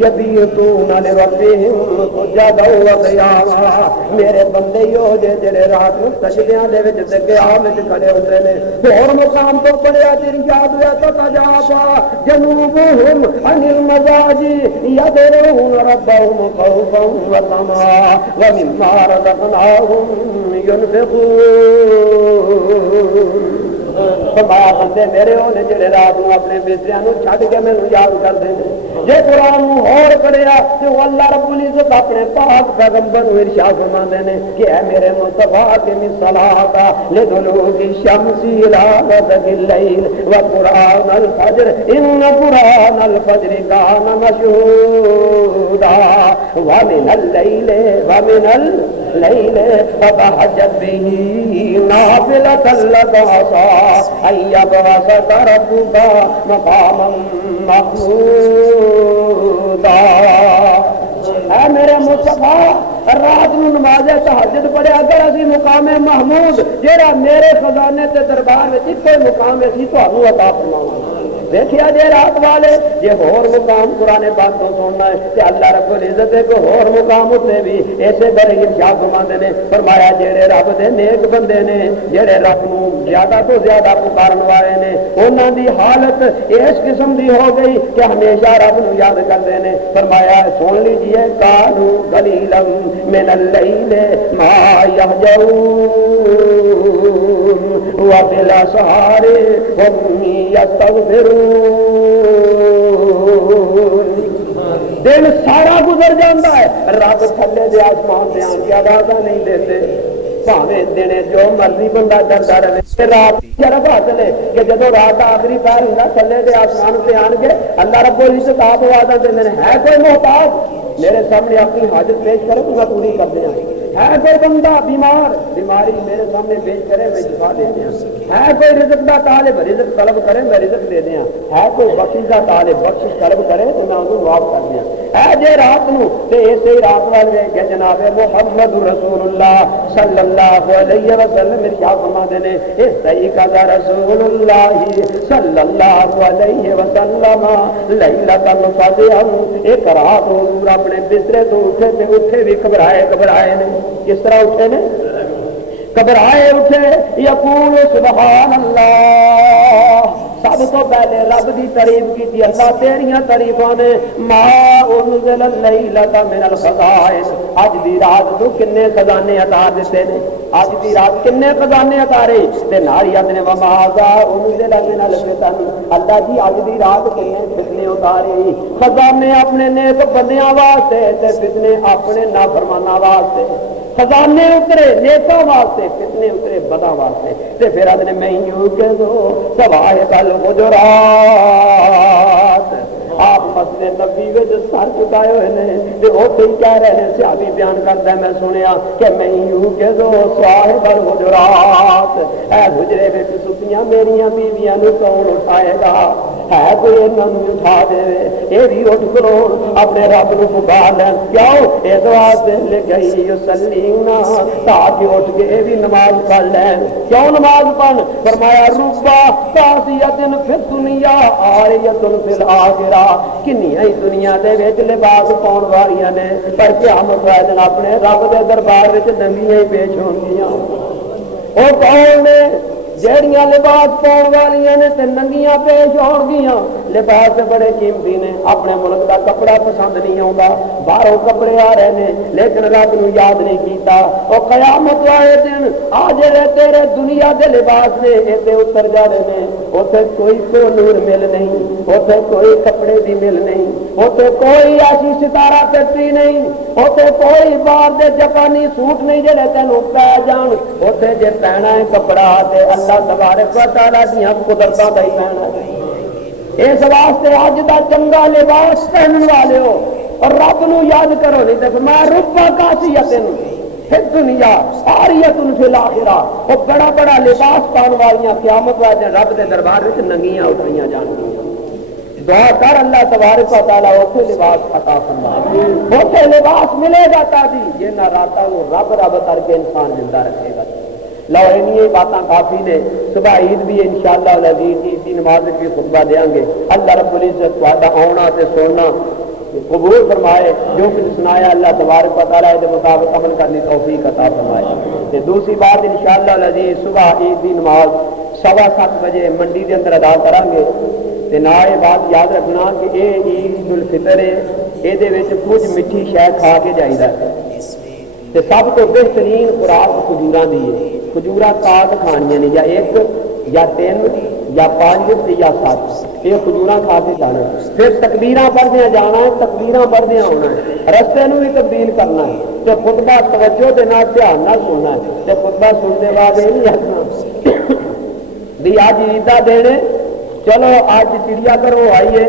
یبیتون لربہم سجدا و قیاما میرے بندے ہو جڑے رات نوں سجدیاں دے وچ تے قیام وچ کھڑے ہوندے نے اور مقام تو پڑھیا تیری یاد ہوا تو تجابا جنوبہم عن المضاجع یدعون ربهم خوفا وطمعا ومما رزقناهم ينفقون فرمایا بندے میرے ہونے جڑے رات نو اپنے بستریاں نو چھڈ کے مینوں یاد کردے نے جے قرآن نو ہور پڑھیا تے اللہ رب العزت اپنے پاک پیغمبر نو ارشاد فرماندے نے کہ اے میرے مصطفی کہ الصلاۃ لدلوک الشمس الى غسق الليل وقرآن الفجر ان قرآن الفجر كان مشهودا ومن الليل فتهجد به نافلة لك عسى أن يبعثك ربك مقاما محمودا اے میرے مصطفیٰ رات نو نماز تہجد پڑھے اگر اسی مقام محمود جیڑا میرے خزانے تے دربار وچ کوئی مقام ہے تانوں عطا فرماواں دیکھیا جے رات والے جے ہور مقام قرآن پاک تو سننا ہے تے اللہ رب العزت کو ہور مقام تے بھی ایسے بڑے ارشاد فرماندے نے فرمایا جڑے رب دے نیک بندے نے جڑے رب نو زیادہ تو زیادہ پکارن والے نے انہاں دی حالت اس قسم دی ہو گئی کہ ہمیشہ رب نو یاد کردے نے فرمایا سن لیجئے کانوا قلیلا من اللیل ما یہجعون وبالاسحار هم یستغفرون دن سارا گزر جاتا ہے رب تھلے دے آسمان سے آن کی آوازاں نہیں دیتے بھاویں دنے جو مرضی بندہ کرتا رہے رات شرف حاصل ہے کہ جدو رات آخری پیر ہوں تھلے دے آسمان سے آن کے اللہ رب العزت آپ آوازاں دیندے ہیں ہے کوئی محتاج میرے سامنے اپنی حاجت پیش کرو تو میں پوری کر دیا ہے کوئی بندہ بیماری میرے سامنے پیش کرے میں شفا دے دیا ہے کوئی رزق دا طالب رزق طلب کرے میں رزق دے دیا ہے کوئی بخشش دا طالب بخشش طلب کرے تو میں انہوں معاف کر دیا ہے جے رات نو تے ایسے ہی رات والے کہ جناب محمد رسول اللہ صلی اللہ علیہ وسلم ارشاد فرماتے ہیں استیقظ رسول اللہ صلی اللہ علیہ وسلم لیلۃ الفجر ایک رات حضور اپنے بسترے تو اٹھے بھی گھبرائے نے کس طرح اٹھے نے گھبرائے اٹھے یقول سبحان اللہ سب تو پہلے رب دی تعریف کی تھی اللہ تیریاں تعریفاں نے ما انزل اللیلۃ من الخزائن اج دی رات تو کنے خزانے عطا دیتے نے اج دی رات کنے خزانے عطا رہے تے ناریت نے وما ذا انزل من الفتن اللہ جی اج دی رات کنے فتنے اتارے خزانے اپنے نیک بندیاں واسطے تے فتنے اپنے نافرماناں واسطے خزانے اترے نیکاں واسطے فتنے اترے بداں واسطے تے پھر ادنے میں یوں کہ دو سوائے الحجرات آپ مسجد نبی وچ سر چکائے ہوئے نے تے اوتھے ہی کہہ رہے ہیں صحابی بیان کردا ہے میں سنیا کہ میں یوں کہ دو صاحب الحجرات اے حجرے وچ ستیاں میریاں بیویاں نو کون اٹھائے گا ہے کوئی انہاں نو اٹھا دے اے بھی اٹھ کرو اپنے رب نو پکار لین کیوں اس واسطے لگئی یصلینا تاکہ اٹھ کے بھی نماز پڑھ لین کیوں نماز پڑھ فرمایا ربا تاسیت فی الدنیا عاریت فی الآخرہ کنیاں ہی دنیا دے وچ لباس پاؤن والیاں نے پر قیامت والے دن اپنے رب دے دربار وچ ننگیاں ہی پیش ہونگیاں او کون نے جیڑیاں لباس پاؤن والیاں نے تے ننگیاں پیش ہونگیاں لباس تے بڑے قیمتی نے اپنے ملک دا کپڑا پسند نہیں آوندا باہروں کپڑے آ رہے نے لیکن رب نو یاد نہیں کیتا او قیامت والے دن آ جڑے تیرے دنیا دے لباس نے اے تے اتر جا رہے نے اوتھے کوئی کو نور مل نہیں اوتھے کوئی کپڑے دی مل نہیں اوتھے کوئی ایسی ستارہ فیکٹری نہیں اوتھے کوئی باہر دے جاپانی سوٹ نہیں جڑے تینوں پے جان اوتھے جے پہنا ہے کپڑا تے اللہ تبارک و تعالی دیاں قدرتاں دا ہی پہنا ہے اس واسطے اج دا چنگا لباس پہنن والے ہو اور رب نو یاد کرو نہیں تے فرمایا رب کاسیتن پھر دنیا عاریت فی الآخرہ وہ بڑا بڑا لباس پاؤن والیاں قیامت والے رب دے دربار وچ ننگیاں اٹھیاں جان گیاں دعا کر اللہ تبارک و تعالی اوتھے لباس عطا فرمائے اوتھے لباس ملے گا تاجی جنہاں راتاں نو رب کر کے انسان زندہ رکھے گا لو یہ باتاں کافی نے صبح عید بھی انشاءاللہ العزیز عید کی نماز بھی خطبہ دیں گے اللہ رب العزت تہاڈا آنا تے سننا قبول فرمائے جو کچھ سنایا اللہ تبارک و تعالیٰ کے مطابق عمل کرنے توفیق عطا فرمائے تے دوسری بات انشاءاللہ العزیز صبح عید کی نماز 7:15 بجے منڈی کے اندر ادا کریں گے تے نہ یہ بات یاد رکھنا کہ اے عید الفطر ہے یہ کچھ میٹھی شے کھا کے جائیدا ہے تے سب تو بہترین خوراک کھجوراں دی ہے کھجوراں کاٹ کھانیاں نے یا ایک یا 3 یا 5 یا 7 یہ کھجوراں کھا کے جانا ہے. پھر تکبیراں پڑھدیاں جانا ہے، تکبیراں پڑھدیاں ہونا ہے، رستے نو بھی تبدیل کرنا ہے تے خطبہ توجہ دے نال دھیان نال سننا ہے تے خطبہ سنتے بعد یہ نہیں آخنا بھی آج عیدہ دینے چلو آج چڑیا گھر ہو آئیے،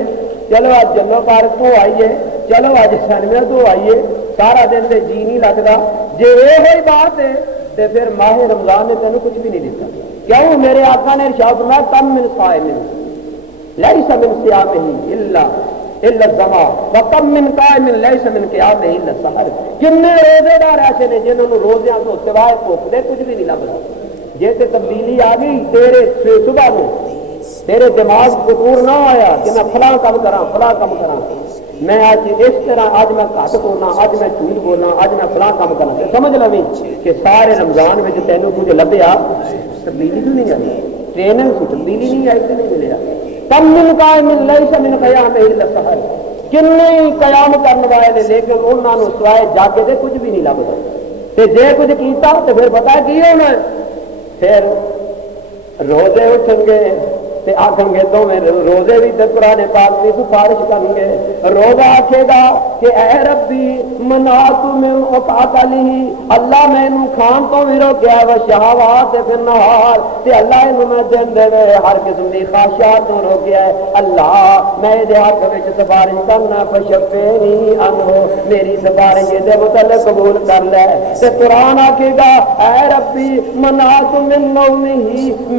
چلو آج جلو پارک ہو آئیے، چلو آج سینما تو آئیے، سارا دن تے جی نہیں لگتا. جی یہ بات ہے تو پھر ماہ رمضان نے تینوں کچھ بھی نہیں دیتا. کیوں؟ میرے آقا نے ارشاد فرمایا کم من صائم لیس من صیامہ الا الظما وکم من قائم لیس من قیامہ الا السحر. کتنے روزے دار ایسے نے جنہوں نے روزیاں تو سوائے بھوک دے کچھ بھی نہیں لگتا. جی تے تبدیلی آ گئی تیرے صبح میں تیرے دماغ فطور نہ آیا کہ میں فلاں کام کراں فلاں کام کراں، میں آج اس طرح آج میں گھٹ بولنا، آج میں جھوٹ بولنا، آج میں فلاں کام کرنا، سمجھ لو کہ سارے رمضان میں تینوں کچھ لبیا تبدیلی کیوں نہیں آئی؟ ٹریننگ سے تبدیلی نہیں آئی تو نہیں ملیا. کم من قائم لیس من قیامہ الا السحر. کنے قیام کرنے والے لیکن انہوں نے سوائے جاگے دے کچھ بھی نہیں لبدا. تے جے کچھ کیتا تو پھر پتہ کی ہونا، پھر روزے اٹھیں گے تے آکھیں گے تو میں روزے بھی تے قرآن پاک کی سفارش کریں گے. روزہ آکھے گا کہ اے ربی منعت من اقاتلی، اللہ میں نو کھان تو بھی روکیا و شہوات فی النہار، تے اللہ نو میں دن دے ہر قسم دی خواہشات تو روکیا ہے. اللہ میں دے حق وچ سفارش کرنا فشفینی عنہ، میری سفارش دے متعلق قبول کر لے. تے قرآن آکھے گا اے ربی منعت من نومہ،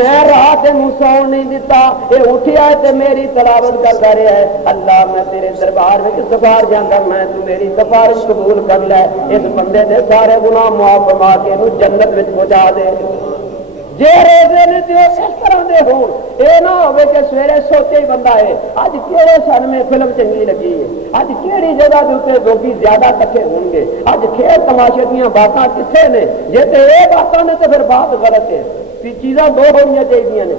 میں رات نو سون نہیں دیتا، یہ اٹھیا ہے تے میری تلاوت کرتا رہا ہے. اللہ میں تیرے دربار میں سفارش کرنا ہے، تو میری سفارش قبول کر لے. اس بندے دے سارے گناہ معاف فرما کے انہوں جنت میں پہنچا دے. جے روزے نے تو اس طرح دے ہون، اے نہ ہوئے کہ سویرے سوچے ہی بندہ ہے اج کیڑے سن میں فلم چنگی لگی ہے، اج کیڑی جگہ دے اوتے لوگی زیادہ کٹھے ہون گے، اج کھیل تماشے دیاں باتاں کتنے نے. جے تے اے باتاں نے تو پھر بات غلط ہے. چیزاں دو ہونی چاہیے نے.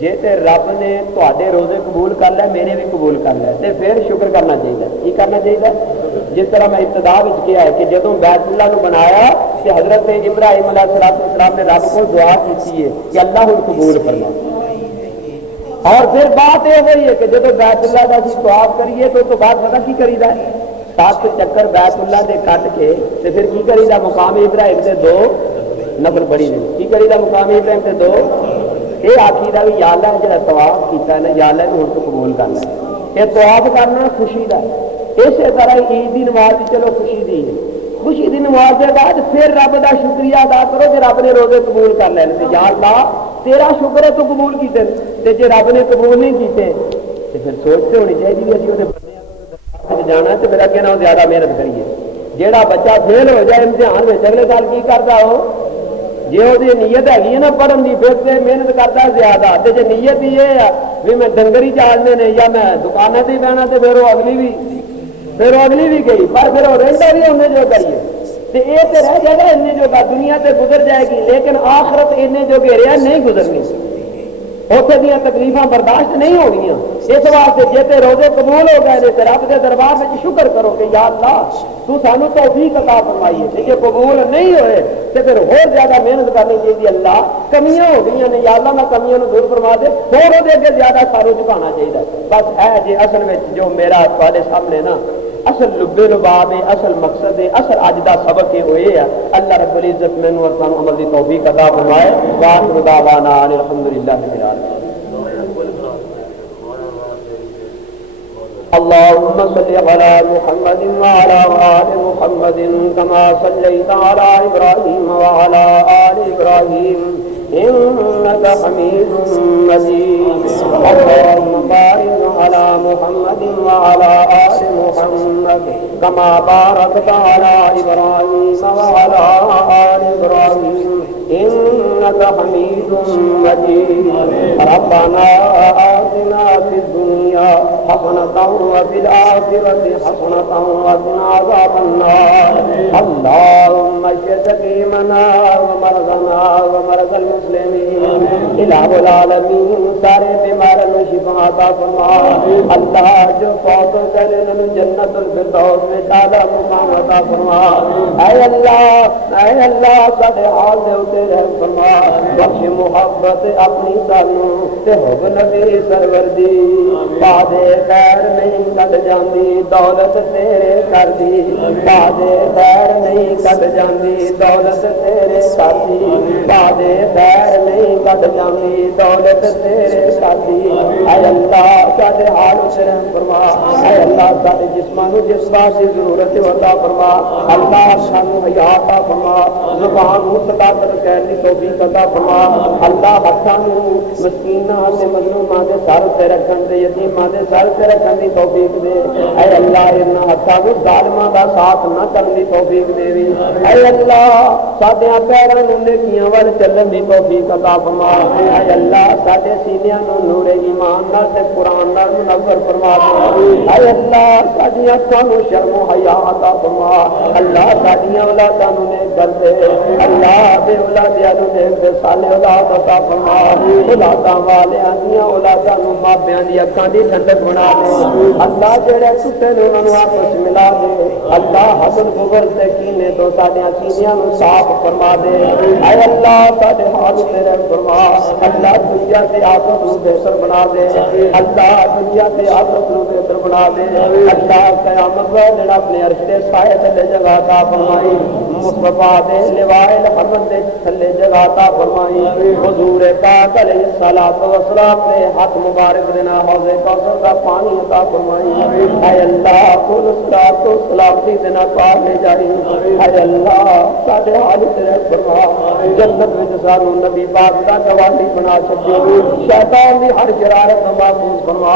جے تے رب نے تواڈے روزے قبول کر لے، میرے بھی قبول کر لے، تے پھر شکر کرنا چاہیے. کی کرنا چاہیے؟ جس طرح میں ابتدا وچ کیا ہے کہ جدوں بیت اللہ نو بنایا کہ حضرت ابراہیم علیہ السلام نے رب کو دعا کی ہے کہ اللہ ان قبول فرما. اور پھر بات یہ ہوئی ہے کہ جدوں بیت اللہ کا اسی طواف کریے تو بعد پتہ کی کریدا ہے؟ 7 چکر بیت اللہ دے کٹ کے تے پھر کی کریدا؟ مقام ابراہیم تے 2 نفل پڑھی نے. کی کریدا؟ مقام ابراہیم تے 2 یہ عقیدہ بھی یا اللہ جڑا طواف کیتا ہے نا یا اللہ ہن تو قبول کرنا ہے. یہ طواف کرنا خوشی دا ہے. اسی طرح عید دی نماز بھی چلو خوشی دی ہے، خوشی دی نماز کے بعد پھر رب دا شکریہ ادا کرو کہ رب نے روزے قبول کر لے. یا اللہ تیرا شکر ہے تو قبول کیتے، تے جے رب نے قبول نہیں کیتے تے پھر سوچتے ہونی چاہیے کہ اسی وہ بندے جانا ہے تو پھر اگے نال زیادہ محنت کریے. جیڑا بچہ فیل ہو جائے امتحان میں اگلے سال کی کرتا ہو، جی وہ نیت ہے نا پڑھن کی پھر سے محنت کرتا ہے زیادہ. تے جے نیت ہی یہ ہے بھی میں ڈنگری چاڑنے نے یا میں دکانوں سے ہی بہنا تو پھر وہ اگلی بھی گئی، پر پھر وہ رہتا بھی انہیں جو کریے. تے یہ تو رہ جائے گا انہیں جو دنیا سے گزر جائے گی، لیکن آخرت انہیں جو گھیریا نہیں گزرنی، اتنے دیا تکلیفاں برداشت نہیں ہونی. اس واسطے جے تے روزے قبول ہو گئے تے رب کے دربار میں شکر کرو کہ یا اللہ تو سانو توفیق عطا فرمائی ہے. جے قبول نہیں ہوئے تے پھر اور زیادہ محنت کرنی چاہیے. اللہ کمیاں ہو گئی نے، یا اللہ میں کمیاں نو دور فرما دے، اور وہ اگے زیادہ سارو جھکانا چاہیے. بس ہے جی اصل میں جو میرا تھوڑے سامنے نا اصل لبے لباب ہے، اصل مقصد ہے، اصل اج دا سبق یہ ہوئے ہے. اللہ رب العزت مینوں اور سانو عمل دی توفیق عطا فرمائے. وآخر دعوانا ان الحمدللہ رب العالمین. اللهم صل على محمد وعلى آل محمد كما صليت على إبراهيم وعلى آل إبراهيم إنك حميد مجيد. اللهم بارك على محمد وعلى آل محمد كما باركت على إبراهيم وعلى آل إبراهيم إنك حميد مجيد. ربنا آتنا في الدنيا حسنة وفي الآخرة حسنة وقنا عذاب النار. اللهم اشف سقيمنا ومرضنا ومرضى المسلمين. الہ العالمین سارے بیماروں کو شفا عطا فرما اللہ جو فوت ہو گئے انہوں جنت الفردوس میں اعلی مقام عطا فرما اے اللہ ساڈے حال دے اوتے رحم فرما بخش محبت اپنی سانوں تے حب نبی سرور دی پادے خیر نہیں کٹ جاندی دولت تیرے کر دی پادے خیر نہیں کٹ جاندی دولت تیرے کر دی پادے خیر نہیں کٹ جاندی دولت تیرے کر دی اے اللہ ساڈے حال تے رحم فرما اے اللہ ساڈے جسماں نوں جس بات دی ضرورت ہے عطا فرما اللہ سانوں حیا عطا فرما زبان نوں صداقت کہن دی توفیق عطا فرما اللہ ہتھاں نوں مسکیناں تے مظلوماں دے سر تے رکھن تے یتیماں دے سر تے رکھن دی توفیق دے اے اللہ انہاں ہتھاں نوں ظالماں دا ساتھ نہ کرن دی توفیق دے اے اللہ ساڈیاں پیراں نوں نیکیاں ول چلن دی توفیق عطا فرما اے اللہ ساڈے سینیاں نوں نور ایمان نال تے قرآن نال منور فرما دے اے اللہ ساڈیاں اکھاں نوں شرم و حیا عطا فرما اللہ ساڈیاں اولاداں نوں نیک کر دے اللہ دے اولاداں نوں نیک تے صالح اولاد عطا فرما اولاداں والیاں دیاں اولاداں نوں ماپیاں دی اکھاں دی ٹھنڈک بنا دے اللہ جڑے ٹوٹے نے انہاں نوں آپس ملا دے اللہ حسد بغض تے کینے تو ساڈیاں سینیاں نوں صاف فرما دے اے اللہ ساڈے حال تے رحم فرما اللہ دنیا تے آخرت نوں بہتر بنا دے اللہ دنیا تے آخرت نوں بہتر بنا دے اللہ قیامت والے اپنے عرش دے سائے تلے جگہ عطا فرمائی مصطفیٰ دے لوائے الحمد دے تھلے جگہ عطا فرمائی حضور پاک علیہ الصلوۃ والسلام دے ہاتھ مبارک دے نال حوض کوثر دا پانی عطا فرمائی اے اللہ کل صلوات و سلامتی دے نال پار لے جائی اے اللہ ساڈے حال تے رحم فرما جنت وچ سانوں نبی پاک دا گواہی بنا چھڈی شیطان دی ہر شرارت تو محفوظ فرما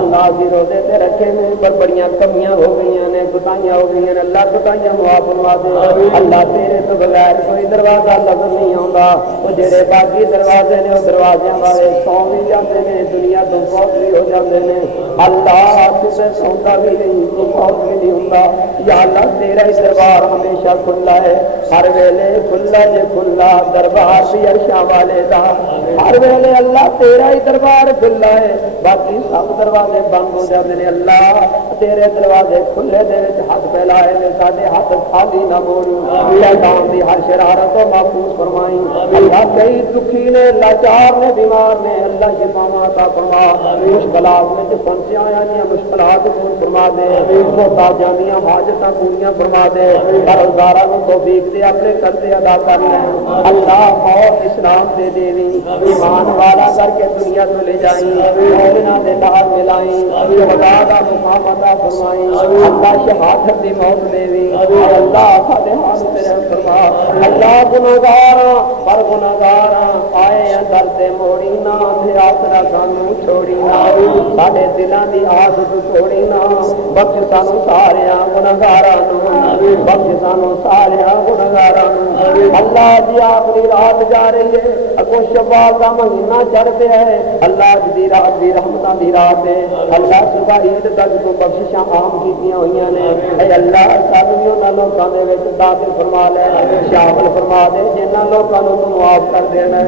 اللہ دی روزے تے رکھے میں پر بڑیاں کمیاں ہو گئیاں نے کوتاہیاں ہو گئیاں نے اللہ کوتاہیاں معاف فرما دے اللہ تیرے تو بغیر کوئی دروازہ لفظ نہیں آਉਂਦਾ وہ جڑے باقی دروازے نے وہ دروازیاں والے سو بھی جاندے نے دنیا تو فوت بھی ہو جاندے نے اللہ کسے سوندا بھی نہیں تو فوت بھی نہیں ہوندا یا اللہ تیرا ہی دربار ہمیشہ کھلا ہے ہر ویلے کھلا جے کھلا دربار بھی عرشاں والے دا ہر ویلے اللہ تیرا ہی دربار کھلا ہے باقی سب دروازے بند ہو جاندے نے اللہ تیرے دروازے کھلے دے وچ ہاتھ پھیلائے نے ساڈے ہاتھ خالی نہ موڑ شیطان دی ہر شرارت تو محفوظ فرمائی اللہ کئی دکھی نے لاچار نے بیمار نے اللہ شفاواں عطا فرما مشکلات میں پھنسے آیا جی مشکلات دور فرما دے محتاجاں دیاں حاجتاں پوریاں فرما دے قرضداراں نوں توفیق دے اپنے قرضے ادا کر لے اللہ اور اسلام دے دیوی ایمان والا کر کے دنیا تو لے جائیں مومناں دے نال ملائیں خدا دا مقام عطا فرمائیں اللہ شہادت دی موت دیوی اللہ ساڈے حال تے رحم فرما اللہ گناہگاراں پر گناہگاراں آئے اندر تے موڑی نہ تے آسرا سانوں چھوڑی نہ ساڈے دلاں دی آس توڑی نہ بخش سانوں ساریاں گناہگاراں نوں بخش سانوں ساریاں گناہگاراں نوں اللہ دی آخری رات جا رہی ہے اگوں شوال دا مہینہ چڑھ پیا ہے اللہ دی رات دی رحمتاں دی رات ہے اللہ صبح عید تک تو بخششاں عام کیتیاں ہوئیاں نے اے اللہ سانوں بھی انہاں لوکاں دے وچ داخل فرما لے شامل فرما دے جنہاں لوکاں نوں تو معاف کر دینا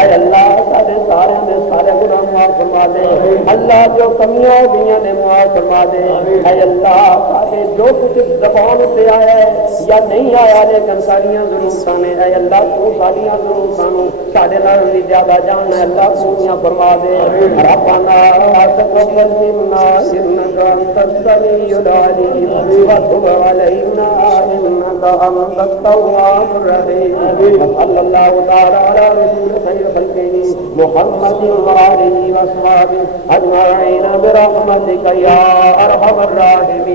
اے اللہ ساڈے سارے دے سارے گناہ معاف فرما دے اللہ جو کمیاں ہو گئیاں نے معاف فرما دے اے اللہ ساڈے جو کچھ زبان تے آیا ہے یا نہیں آیا لیکن ساڈیاں ضرورتاں نے اے اللہ تو ساڈیاں ضرورتاں نوں ساڈے نال بھی زیادہ جاننا اللہ پوریاں فرما دے ربنا تقبل منا انک انت السمیع العلیم وتب علینا انک انت التواب الرحیم صلی اللہ تعالی علی رسول خیر خلقہ محمد وآلہ وصحبہ اجمعین برحمتک یا ارحم الراحمین.